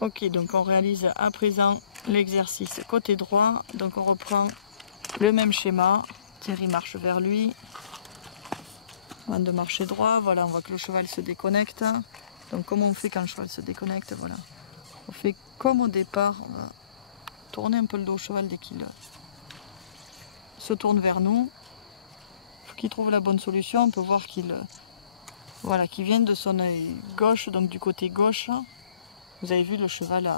Ok, donc on réalise à présent l'exercice côté droit. Donc on reprend le même schéma. Thierry marche vers lui. Avant de marcher droit, voilà, on voit que le cheval se déconnecte. Donc comme on fait quand le cheval se déconnecte, voilà. On fait comme au départ, on va tourner un peu le dos au cheval dès qu'il se tourne vers nous. Il faut qu'il trouve la bonne solution. On peut voir qu'il, voilà, qu'il vient de son œil gauche, donc du côté gauche. Vous avez vu, le cheval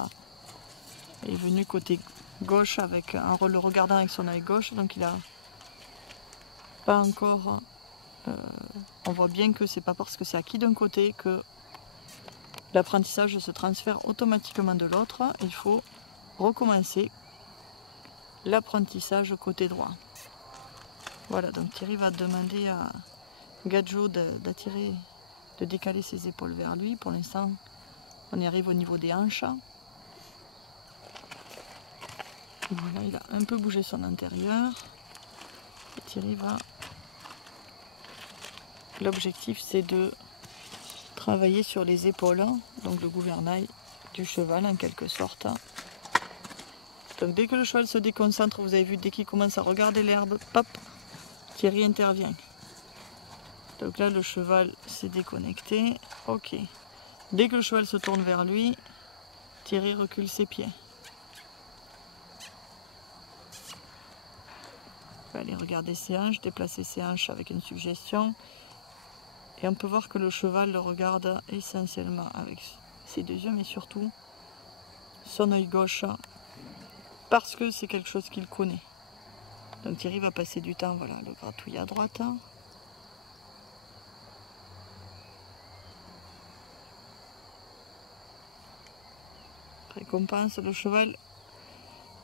est venu côté gauche avec le regardant avec son œil gauche, donc il a pas encore... on voit bien que c'est pas parce que c'est acquis d'un côté que l'apprentissage se transfère automatiquement de l'autre. Il faut recommencer l'apprentissage côté droit. Voilà, donc Thierry va demander à Gadjo d'attirer, de décaler ses épaules vers lui. Pour l'instant, on y arrive au niveau des hanches. Voilà, il a un peu bougé son antérieur. Et Thierry va... L'objectif, c'est de travailler sur les épaules, donc le gouvernail du cheval en quelque sorte. Donc dès que le cheval se déconcentre, vous avez vu, dès qu'il commence à regarder l'herbe, pop, Thierry intervient. Donc là, le cheval s'est déconnecté. Ok. Dès que le cheval se tourne vers lui, Thierry recule ses pieds. Il va aller regarder ses hanches, déplacer ses hanches avec une suggestion. Et on peut voir que le cheval le regarde essentiellement avec ses deux yeux, mais surtout son œil gauche, parce que c'est quelque chose qu'il connaît. Donc Thierry va passer du temps, voilà, le gratouiller à droite. Récompense le cheval.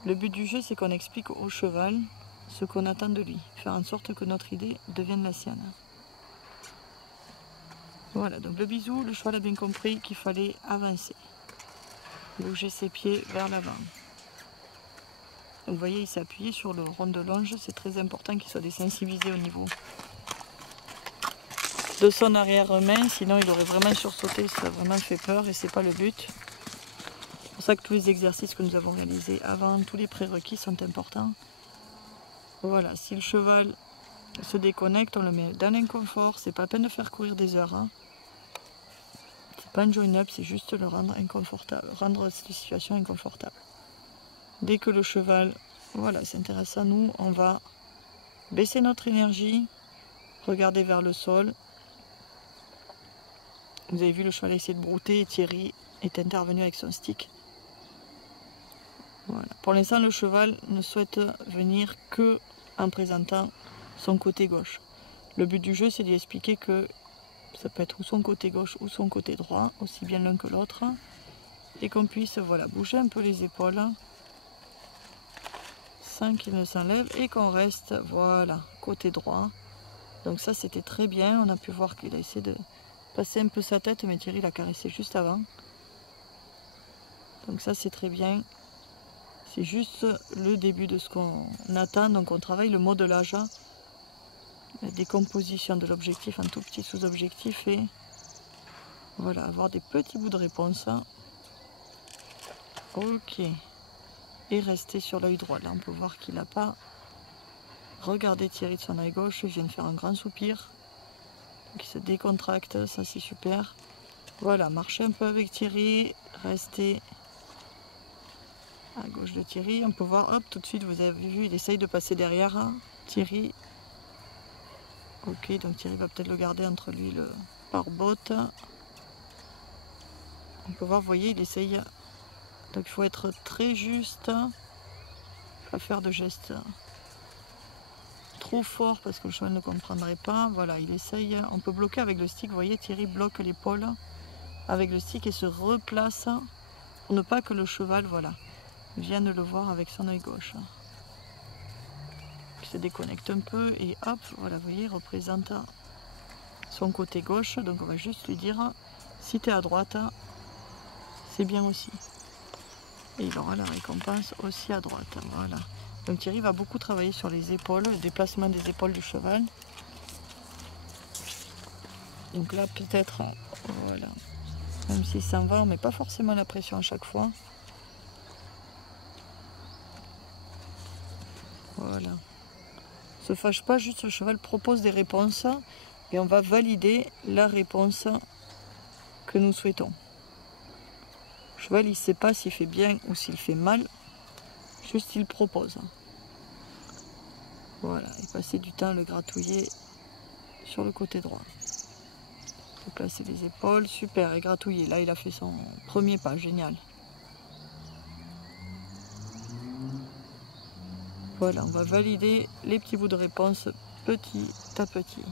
Le but du jeu, c'est qu'on explique au cheval ce qu'on attend de lui, faire en sorte que notre idée devienne la sienne. Voilà, donc le bisou, le cheval a bien compris qu'il fallait avancer. Bouger ses pieds vers l'avant. Vous voyez, il s'est appuyé sur le rond de longe, c'est très important qu'il soit désensibilisé au niveau de son arrière-main, sinon il aurait vraiment sursauté, ça a vraiment fait peur et c'est pas le but. C'est pour ça que tous les exercices que nous avons réalisés avant, tous les prérequis sont importants. Voilà, si le cheval se déconnecte, on le met dans l'inconfort, c'est pas la peine de faire courir des heures. Hein. C'est pas un join-up, c'est juste le rendre inconfortable, rendre cette situation inconfortable. Dès que le cheval, voilà, s'intéresse à nous, on va baisser notre énergie, regarder vers le sol. Vous avez vu, le cheval essayer de brouter et Thierry est intervenu avec son stick. Voilà. Pour l'instant, le cheval ne souhaite venir que en présentant son côté gauche. Le but du jeu, c'est d'y expliquer que ça peut être ou son côté gauche ou son côté droit, aussi bien l'un que l'autre, et qu'on puisse, voilà, bouger un peu les épaules sans qu'il ne s'enlève et qu'on reste, voilà, côté droit. Donc ça, c'était très bien. On a pu voir qu'il a essayé de passer un peu sa tête, mais Thierry l'a caressé juste avant. Donc ça, c'est très bien. C'est juste le début de ce qu'on attend. Donc on travaille le modelage, la décomposition de l'objectif en tout petits sous-objectifs et voilà, avoir des petits bouts de réponse. Ok. Et rester sur l'œil droit. Là, on peut voir qu'il n'a pas regardé Thierry de son œil gauche. Il vient de faire un grand soupir. Donc il se décontracte, ça c'est super. Voilà, marchez un peu avec Thierry, restez à gauche de Thierry. On peut voir, hop, tout de suite, vous avez vu, il essaye de passer derrière Thierry. Ok, donc Thierry va peut-être le garder entre lui le pare-botte. On peut voir, vous voyez, il essaye. Donc il faut être très juste, pas faire de gestes trop forts parce que le cheval ne comprendrait pas. Voilà, il essaye. On peut bloquer avec le stick, vous voyez, Thierry bloque l'épaule avec le stick et se replace pour ne pas que le cheval, voilà, vienne le voir avec son œil gauche. Il se déconnecte un peu et hop, voilà, vous voyez, il représente son côté gauche. Donc on va juste lui dire, si tu es à droite, c'est bien aussi. Et il aura la récompense aussi à droite. Voilà. Donc Thierry va beaucoup travailler sur les épaules, le déplacement des épaules du cheval. Donc là peut-être, voilà, même s'il s'en va, on ne met pas forcément la pression à chaque fois. Voilà. Ne se fâche pas, juste le cheval propose des réponses et on va valider la réponse que nous souhaitons. Le cheval, il ne sait pas s'il fait bien ou s'il fait mal, juste il propose. Voilà, et passer du temps à le gratouiller sur le côté droit. Déplacer les épaules, super, et gratouiller. Là, il a fait son premier pas, génial. Voilà, on va valider les petits bouts de réponse petit à petit.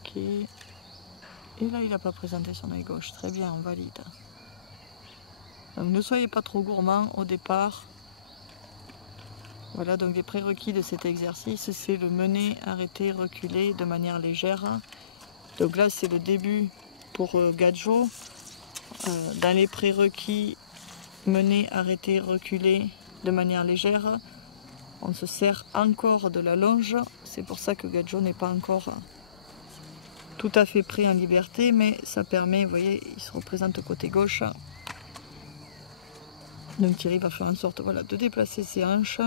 Ok. Et là, il n'a pas présenté son œil gauche. Très bien, on valide. Donc, ne soyez pas trop gourmand au départ. Voilà, donc les prérequis de cet exercice, c'est le mener, arrêter, reculer de manière légère. Donc là, c'est le début pour Gadjo. Dans les prérequis, mener, arrêter, reculer de manière légère, on se sert encore de la longe. C'est pour ça que Gadjo n'est pas encore tout à fait pris en liberté, mais ça permet, vous voyez, il se représente côté gauche. Donc Thierry va faire en sorte, voilà, de déplacer ses hanches,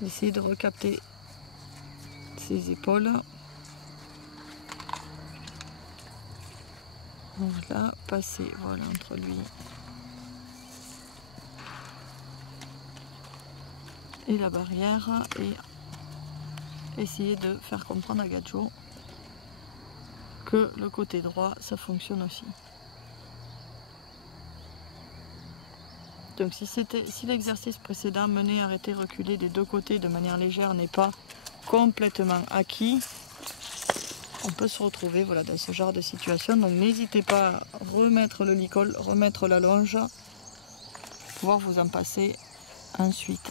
d'essayer de recapter ses épaules. Voilà, passer voilà, entre lui et la barrière et essayer de faire comprendre à Gadjo que le côté droit, ça fonctionne aussi. Donc si l'exercice précédent, mener, arrêter, reculer des deux côtés de manière légère, n'est pas complètement acquis, on peut se retrouver voilà, dans ce genre de situation. Donc n'hésitez pas à remettre le licol, remettre la longe, pour pouvoir vous en passer ensuite.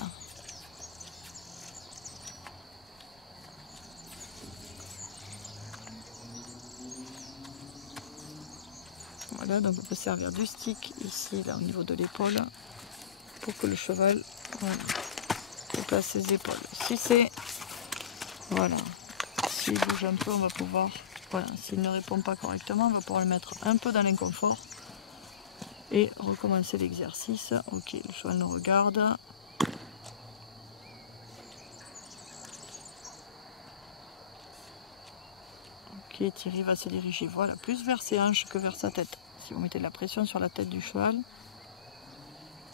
Voilà, donc on peut servir du stick ici, là au niveau de l'épaule, pour que le cheval voilà, déplace ses épaules. Si c'est, voilà, s'il bouge un peu, on va pouvoir, voilà, s'il ne répond pas correctement, on va pouvoir le mettre un peu dans l'inconfort et recommencer l'exercice. Ok, le cheval nous regarde. Ok, Thierry va se diriger, voilà, plus vers ses hanches que vers sa tête. Si vous mettez de la pression sur la tête du cheval,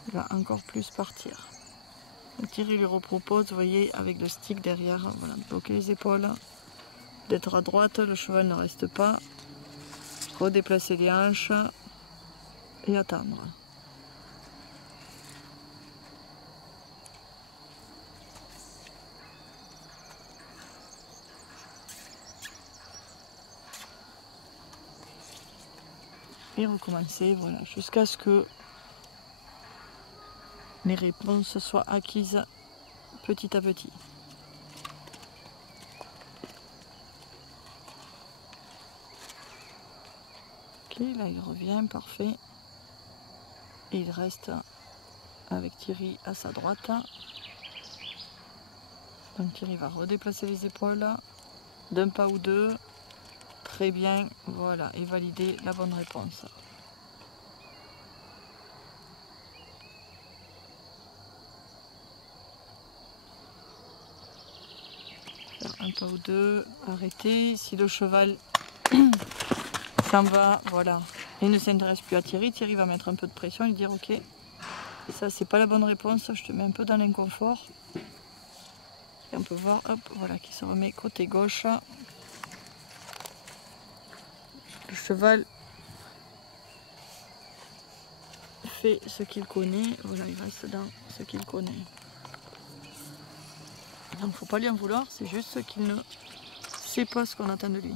il va encore plus partir. Donc Thierry lui repropose, vous voyez, avec le stick derrière, voilà, bloquer les épaules, d'être à droite, le cheval ne reste pas, redéplacer les hanches et attendre. Et recommencer, voilà, jusqu'à ce que les réponses soient acquises petit à petit. Ok, là il revient, parfait. Et il reste avec Thierry à sa droite. Donc Thierry va redéplacer les épaules d'un pas ou deux. Très bien, voilà, et valider la bonne réponse. Faire un pas ou deux, arrêter. Si le cheval s'en va, voilà, et ne s'intéresse plus à Thierry, Thierry va mettre un peu de pression et dire ok, ça c'est pas la bonne réponse, je te mets un peu dans l'inconfort. Et on peut voir, hop, voilà, qu'il se remet côté gauche. Le cheval fait ce qu'il connaît, voilà, il reste dans ce qu'il connaît. Donc faut pas lui en vouloir, c'est juste qu'il ne sait pas ce qu'on attend de lui.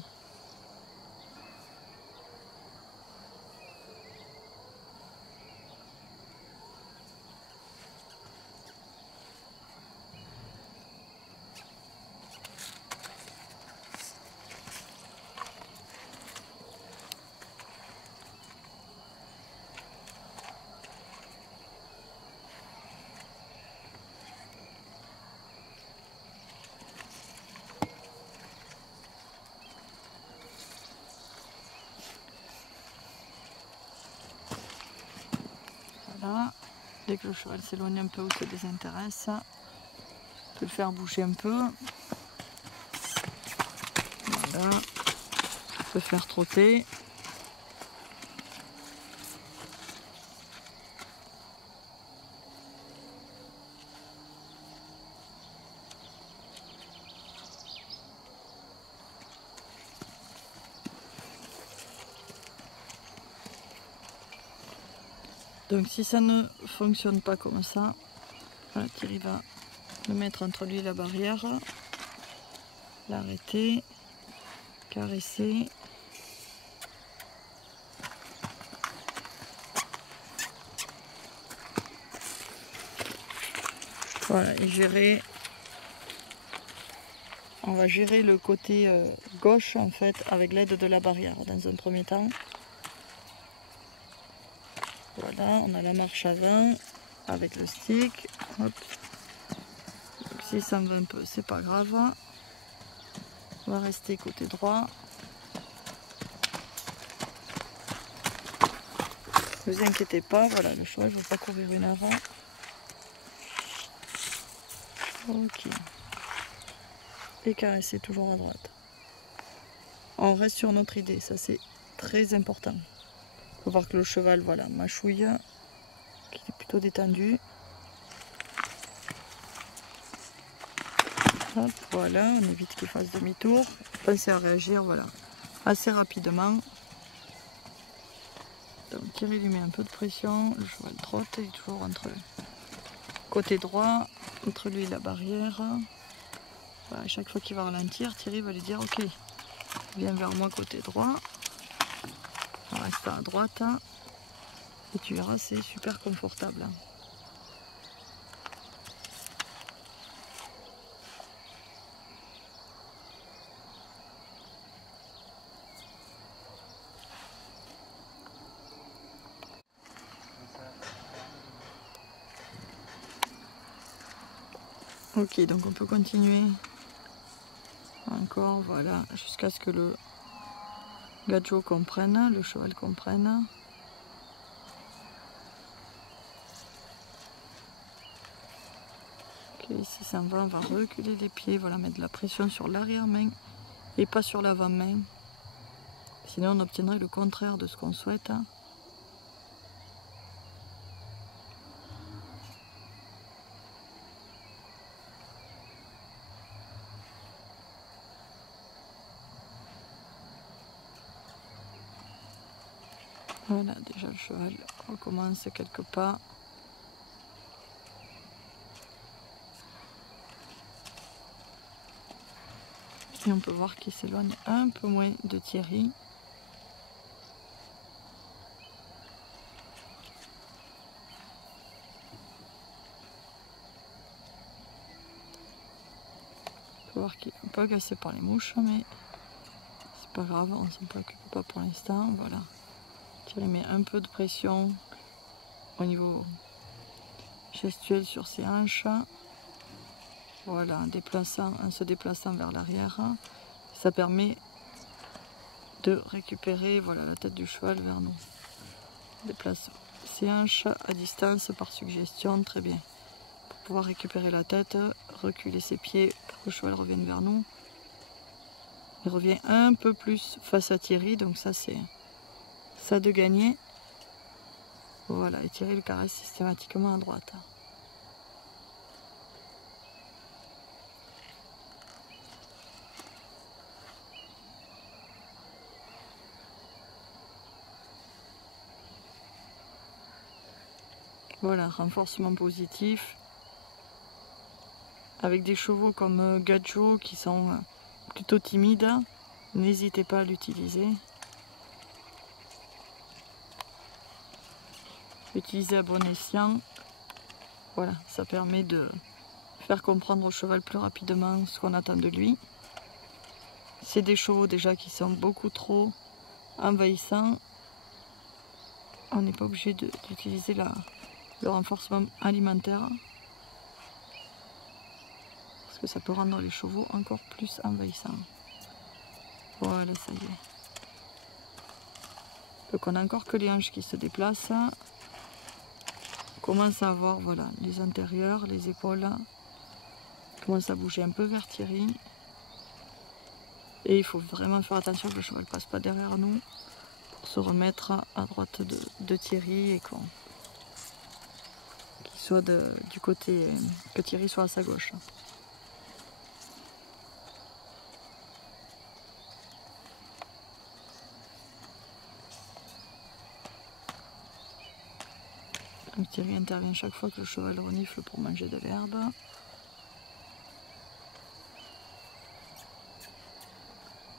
Voilà. Dès que le cheval s'éloigne un peu ou se désintéresse, on peut le faire bouger un peu. Voilà. On peut faire trotter. Donc si ça ne fonctionne pas comme ça, voilà, Thierry va le mettre entre lui et la barrière, l'arrêter, caresser. Voilà, et gérer. On va gérer le côté gauche en fait avec l'aide de la barrière dans un premier temps. Voilà, on a la marche avant avec le stick. Hop. Donc, si ça me va un peu, c'est pas grave. On va rester côté droit. Ne vous inquiétez pas, voilà, le cheval ne veut pas courir une avant. Ok. Et caresser toujours à droite. On reste sur notre idée, ça c'est très important. Il faut voir que le cheval, voilà, mâchouille, qu'il est plutôt détendu. Hop, voilà, on évite qu'il fasse demi-tour. Pensez à réagir, voilà, assez rapidement. Donc Thierry lui met un peu de pression, le cheval trotte, il est toujours entre le côté droit, entre lui et la barrière. Voilà, à chaque fois qu'il va ralentir, Thierry va lui dire ok, viens vers moi côté droit, on reste à droite, et tu verras, c'est super confortable. Ok, donc on peut continuer encore, voilà, jusqu'à ce que le gadjo comprenne, le cheval comprenne. Ok, ici ça va, on va reculer les pieds, voilà, mettre de la pression sur l'arrière-main et pas sur l'avant-main. Sinon on obtiendrait le contraire de ce qu'on souhaite. Voilà, déjà le cheval recommence quelques pas. Et on peut voir qu'il s'éloigne un peu moins de Thierry. On peut voir qu'il est un peu agacé par les mouches, mais c'est pas grave, on s'en préoccupe pas pour l'instant. Voilà. Thierry met un peu de pression au niveau gestuel sur ses hanches. Voilà, en se déplaçant vers l'arrière. Ça permet de récupérer, voilà, la tête du cheval vers nous. On déplace ses hanches à distance par suggestion, très bien. Pour pouvoir récupérer la tête, reculer ses pieds pour que le cheval revienne vers nous. Il revient un peu plus face à Thierry, donc ça c'est ça de gagner. Voilà, et Thierry le caresse systématiquement à droite. Voilà, renforcement positif. Avec des chevaux comme Gadjo qui sont plutôt timides, n'hésitez pas à l'utiliser. Utiliser à bon escient. Voilà, ça permet de faire comprendre au cheval plus rapidement ce qu'on attend de lui. C'est des chevaux déjà qui sont beaucoup trop envahissants. On n'est pas obligé d'utiliser le renforcement alimentaire. Parce que ça peut rendre les chevaux encore plus envahissants. Voilà, ça y est. Donc on n'a encore que les hanches qui se déplacent. On commence à voir, voilà, les antérieurs, les épaules. On commence à bouger un peu vers Thierry. Et il faut vraiment faire attention que le cheval ne passe pas derrière nous pour se remettre à droite de Thierry et qu'il soit du côté, que Thierry soit à sa gauche. Donc Thierry intervient chaque fois que le cheval renifle pour manger de l'herbe.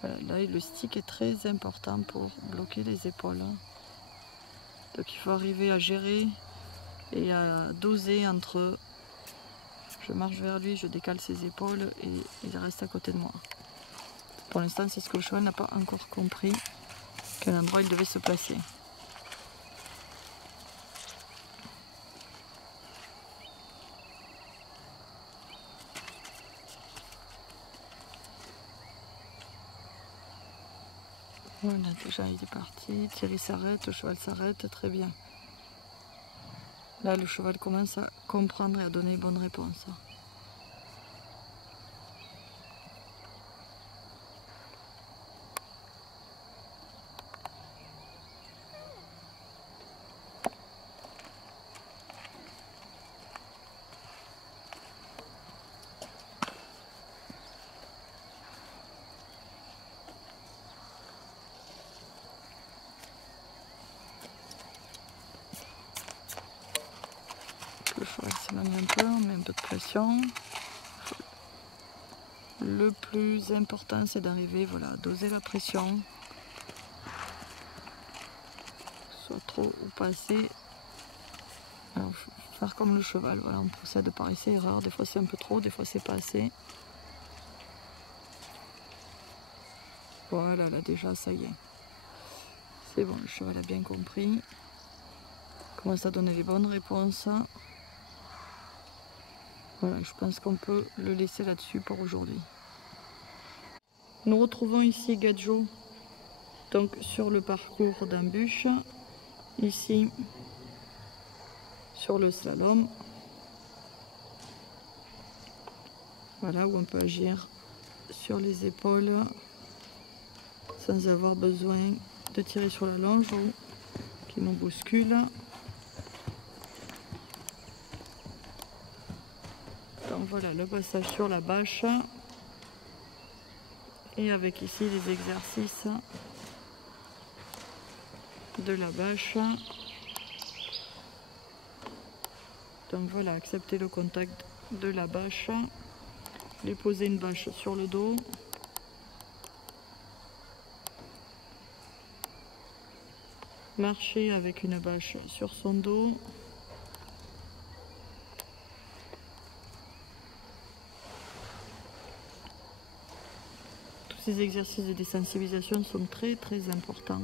Voilà, là le stick est très important pour bloquer les épaules. Donc il faut arriver à gérer et à doser entre je marche vers lui, je décale ses épaules et il reste à côté de moi. Pour l'instant, c'est ce que le cheval n'a pas encore compris, quel endroit il devait se placer. Voilà, déjà il est parti, Thierry s'arrête, le cheval s'arrête, très bien. Là, le cheval commence à comprendre et à donner les bonnes réponses. Le cheval s'éloigne un peu, on met un peu de pression. Le plus important, c'est d'arriver, voilà, à doser la pression. Soit trop ou pas assez. Alors, faire comme le cheval, voilà, on procède par essai-erreur. Des fois c'est un peu trop, des fois c'est pas assez. Voilà, là déjà, ça y est. C'est bon, le cheval a bien compris. Il commence à donner les bonnes réponses. Voilà, je pense qu'on peut le laisser là-dessus pour aujourd'hui. Nous retrouvons ici Gadjo, donc sur le parcours d'embûche, ici sur le slalom. Voilà où on peut agir sur les épaules sans avoir besoin de tirer sur la longe ou qui nous bouscule. Donc voilà le passage sur la bâche et avec ici les exercices de la bâche. Donc voilà, accepter le contact de la bâche, lui poser une bâche sur le dos. Marcher avec une bâche sur son dos. Tous ces exercices de désensibilisation sont très importants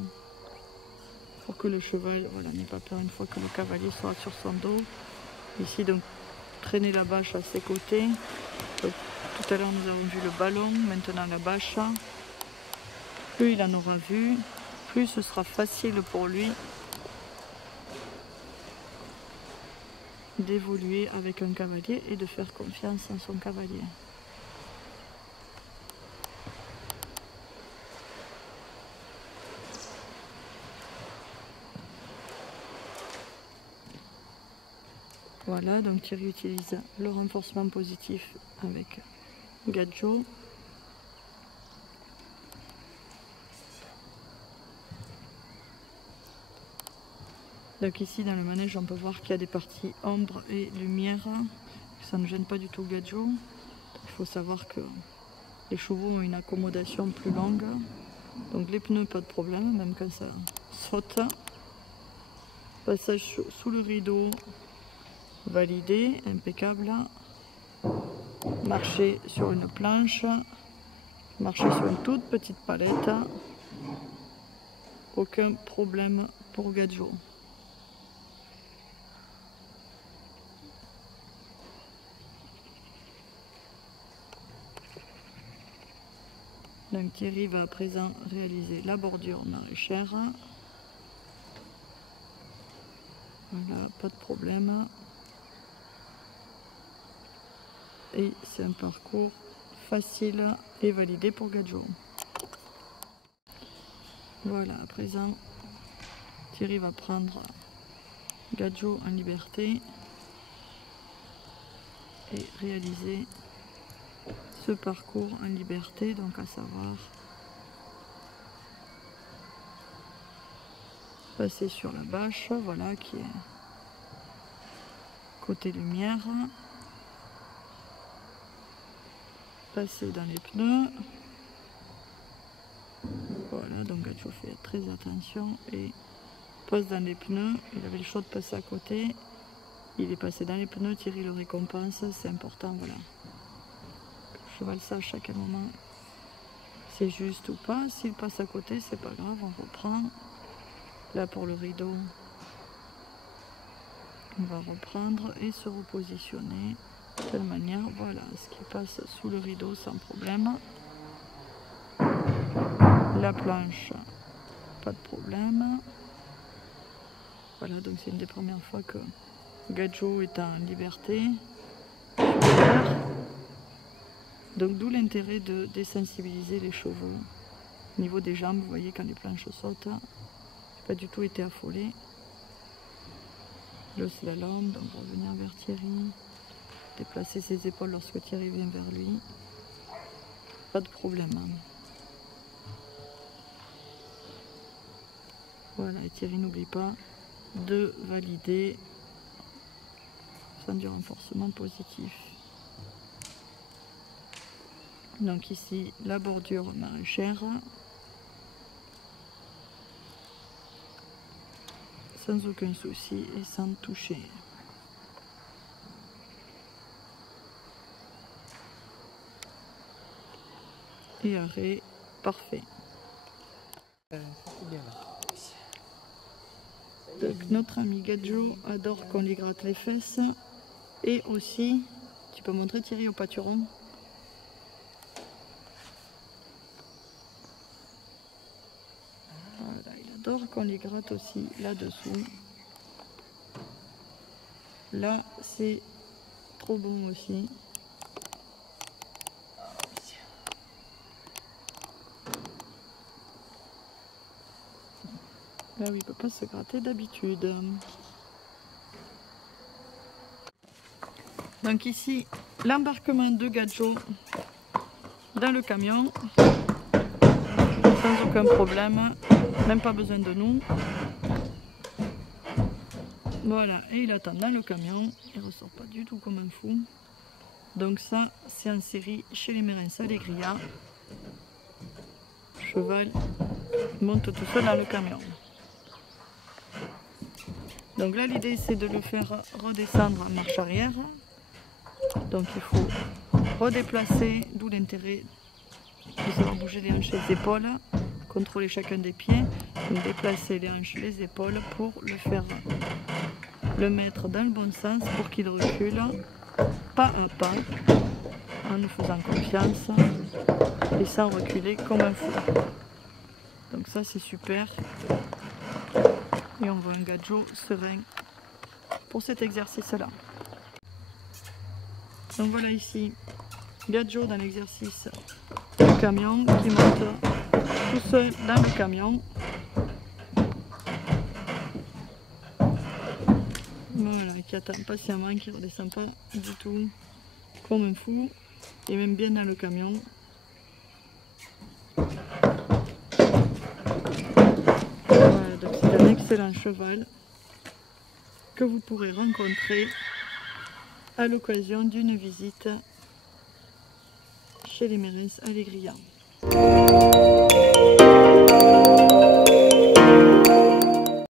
pour que le cheval n'ait pas peur une fois que le cavalier sera sur son dos. Ici donc traîner la bâche à ses côtés. Donc, tout à l'heure nous avons vu le ballon, maintenant la bâche. Plus il en aura vu, plus ce sera facile pour lui d'évoluer avec un cavalier et de faire confiance en son cavalier. Voilà, donc Thierry utilise le renforcement positif avec Gadjo. Donc ici dans le manège on peut voir qu'il y a des parties ombre et lumière. Ça ne gêne pas du tout Gadjo. Il faut savoir que les chevaux ont une accommodation plus longue. Donc les pneus pas de problème, même quand ça saute. Passage sous le rideau. Validé, impeccable. Marcher sur une planche, marcher sur une toute petite palette, aucun problème pour Gadjo. Donc Thierry va à présent réaliser la bordure maraîchère. Voilà, pas de problème. Et c'est un parcours facile et validé pour Gadjo. Voilà, à présent, Thierry va prendre Gadjo en liberté et réaliser ce parcours en liberté, donc à savoir passer sur la bâche, voilà, qui est côté lumière, passer dans les pneus. Voilà, donc Gadjo fait très attention et passe dans les pneus. Il avait le choix de passer à côté, il est passé dans les pneus. Thierry le récompense, c'est important, voilà. Que le cheval sache à quel moment c'est juste ou pas. S'il passe à côté, c'est pas grave, on reprend. Là pour le rideau, on va reprendre et se repositionner de telle manière, voilà, ce qui passe sous le rideau sans problème. La planche, pas de problème. Voilà, donc c'est une des premières fois que Gadjo est en liberté. Donc d'où l'intérêt de désensibiliser les chevaux. Au niveau des jambes, vous voyez quand les planches sautent, j'ai pas du tout été affolée. Le slalom, donc revenir vers Thierry, déplacer ses épaules lorsque Thierry vient vers lui. Pas de problème. Voilà, et Thierry n'oublie pas de valider sans du renforcement positif. Donc ici, la bordure maraîchère. Sans aucun souci et sans toucher. Et arrêt, parfait. Donc notre ami Gadjo adore qu'on lui gratte les fesses. Et aussi, tu peux montrer Thierry au pâturon. Voilà, il adore qu'on lui gratte aussi là-dessous. Là, c'est trop bon aussi. Là où il ne peut pas se gratter d'habitude. Donc ici, l'embarquement de Gadjo dans le camion. Sans aucun problème. Même pas besoin de nous. Voilà, et il attend dans le camion. Il ressort pas du tout comme un fou. Donc ça, c'est en série chez les Mérins Allégria. Cheval monte tout seul dans le camion. Donc là, l'idée, c'est de le faire redescendre en marche arrière. Donc il faut redéplacer, d'où l'intérêt de savoir bouger les hanches et les épaules, contrôler chacun des pieds, donc déplacer les hanches et les épaules pour le faire le mettre dans le bon sens pour qu'il recule pas à pas en nous faisant confiance et sans reculer comme un fou. Donc ça c'est super et on voit un Gadjo serein pour cet exercice là. Donc voilà ici Gadjo dans l'exercice du camion qui monte tout seul dans le camion. Voilà, qui attend patiemment, qui ne redescend pas du tout comme un fou et même bien dans le camion. Voilà, donc c'est un excellent cheval que vous pourrez rencontrer à l'occasion d'une visite chez les Mérins Allégria.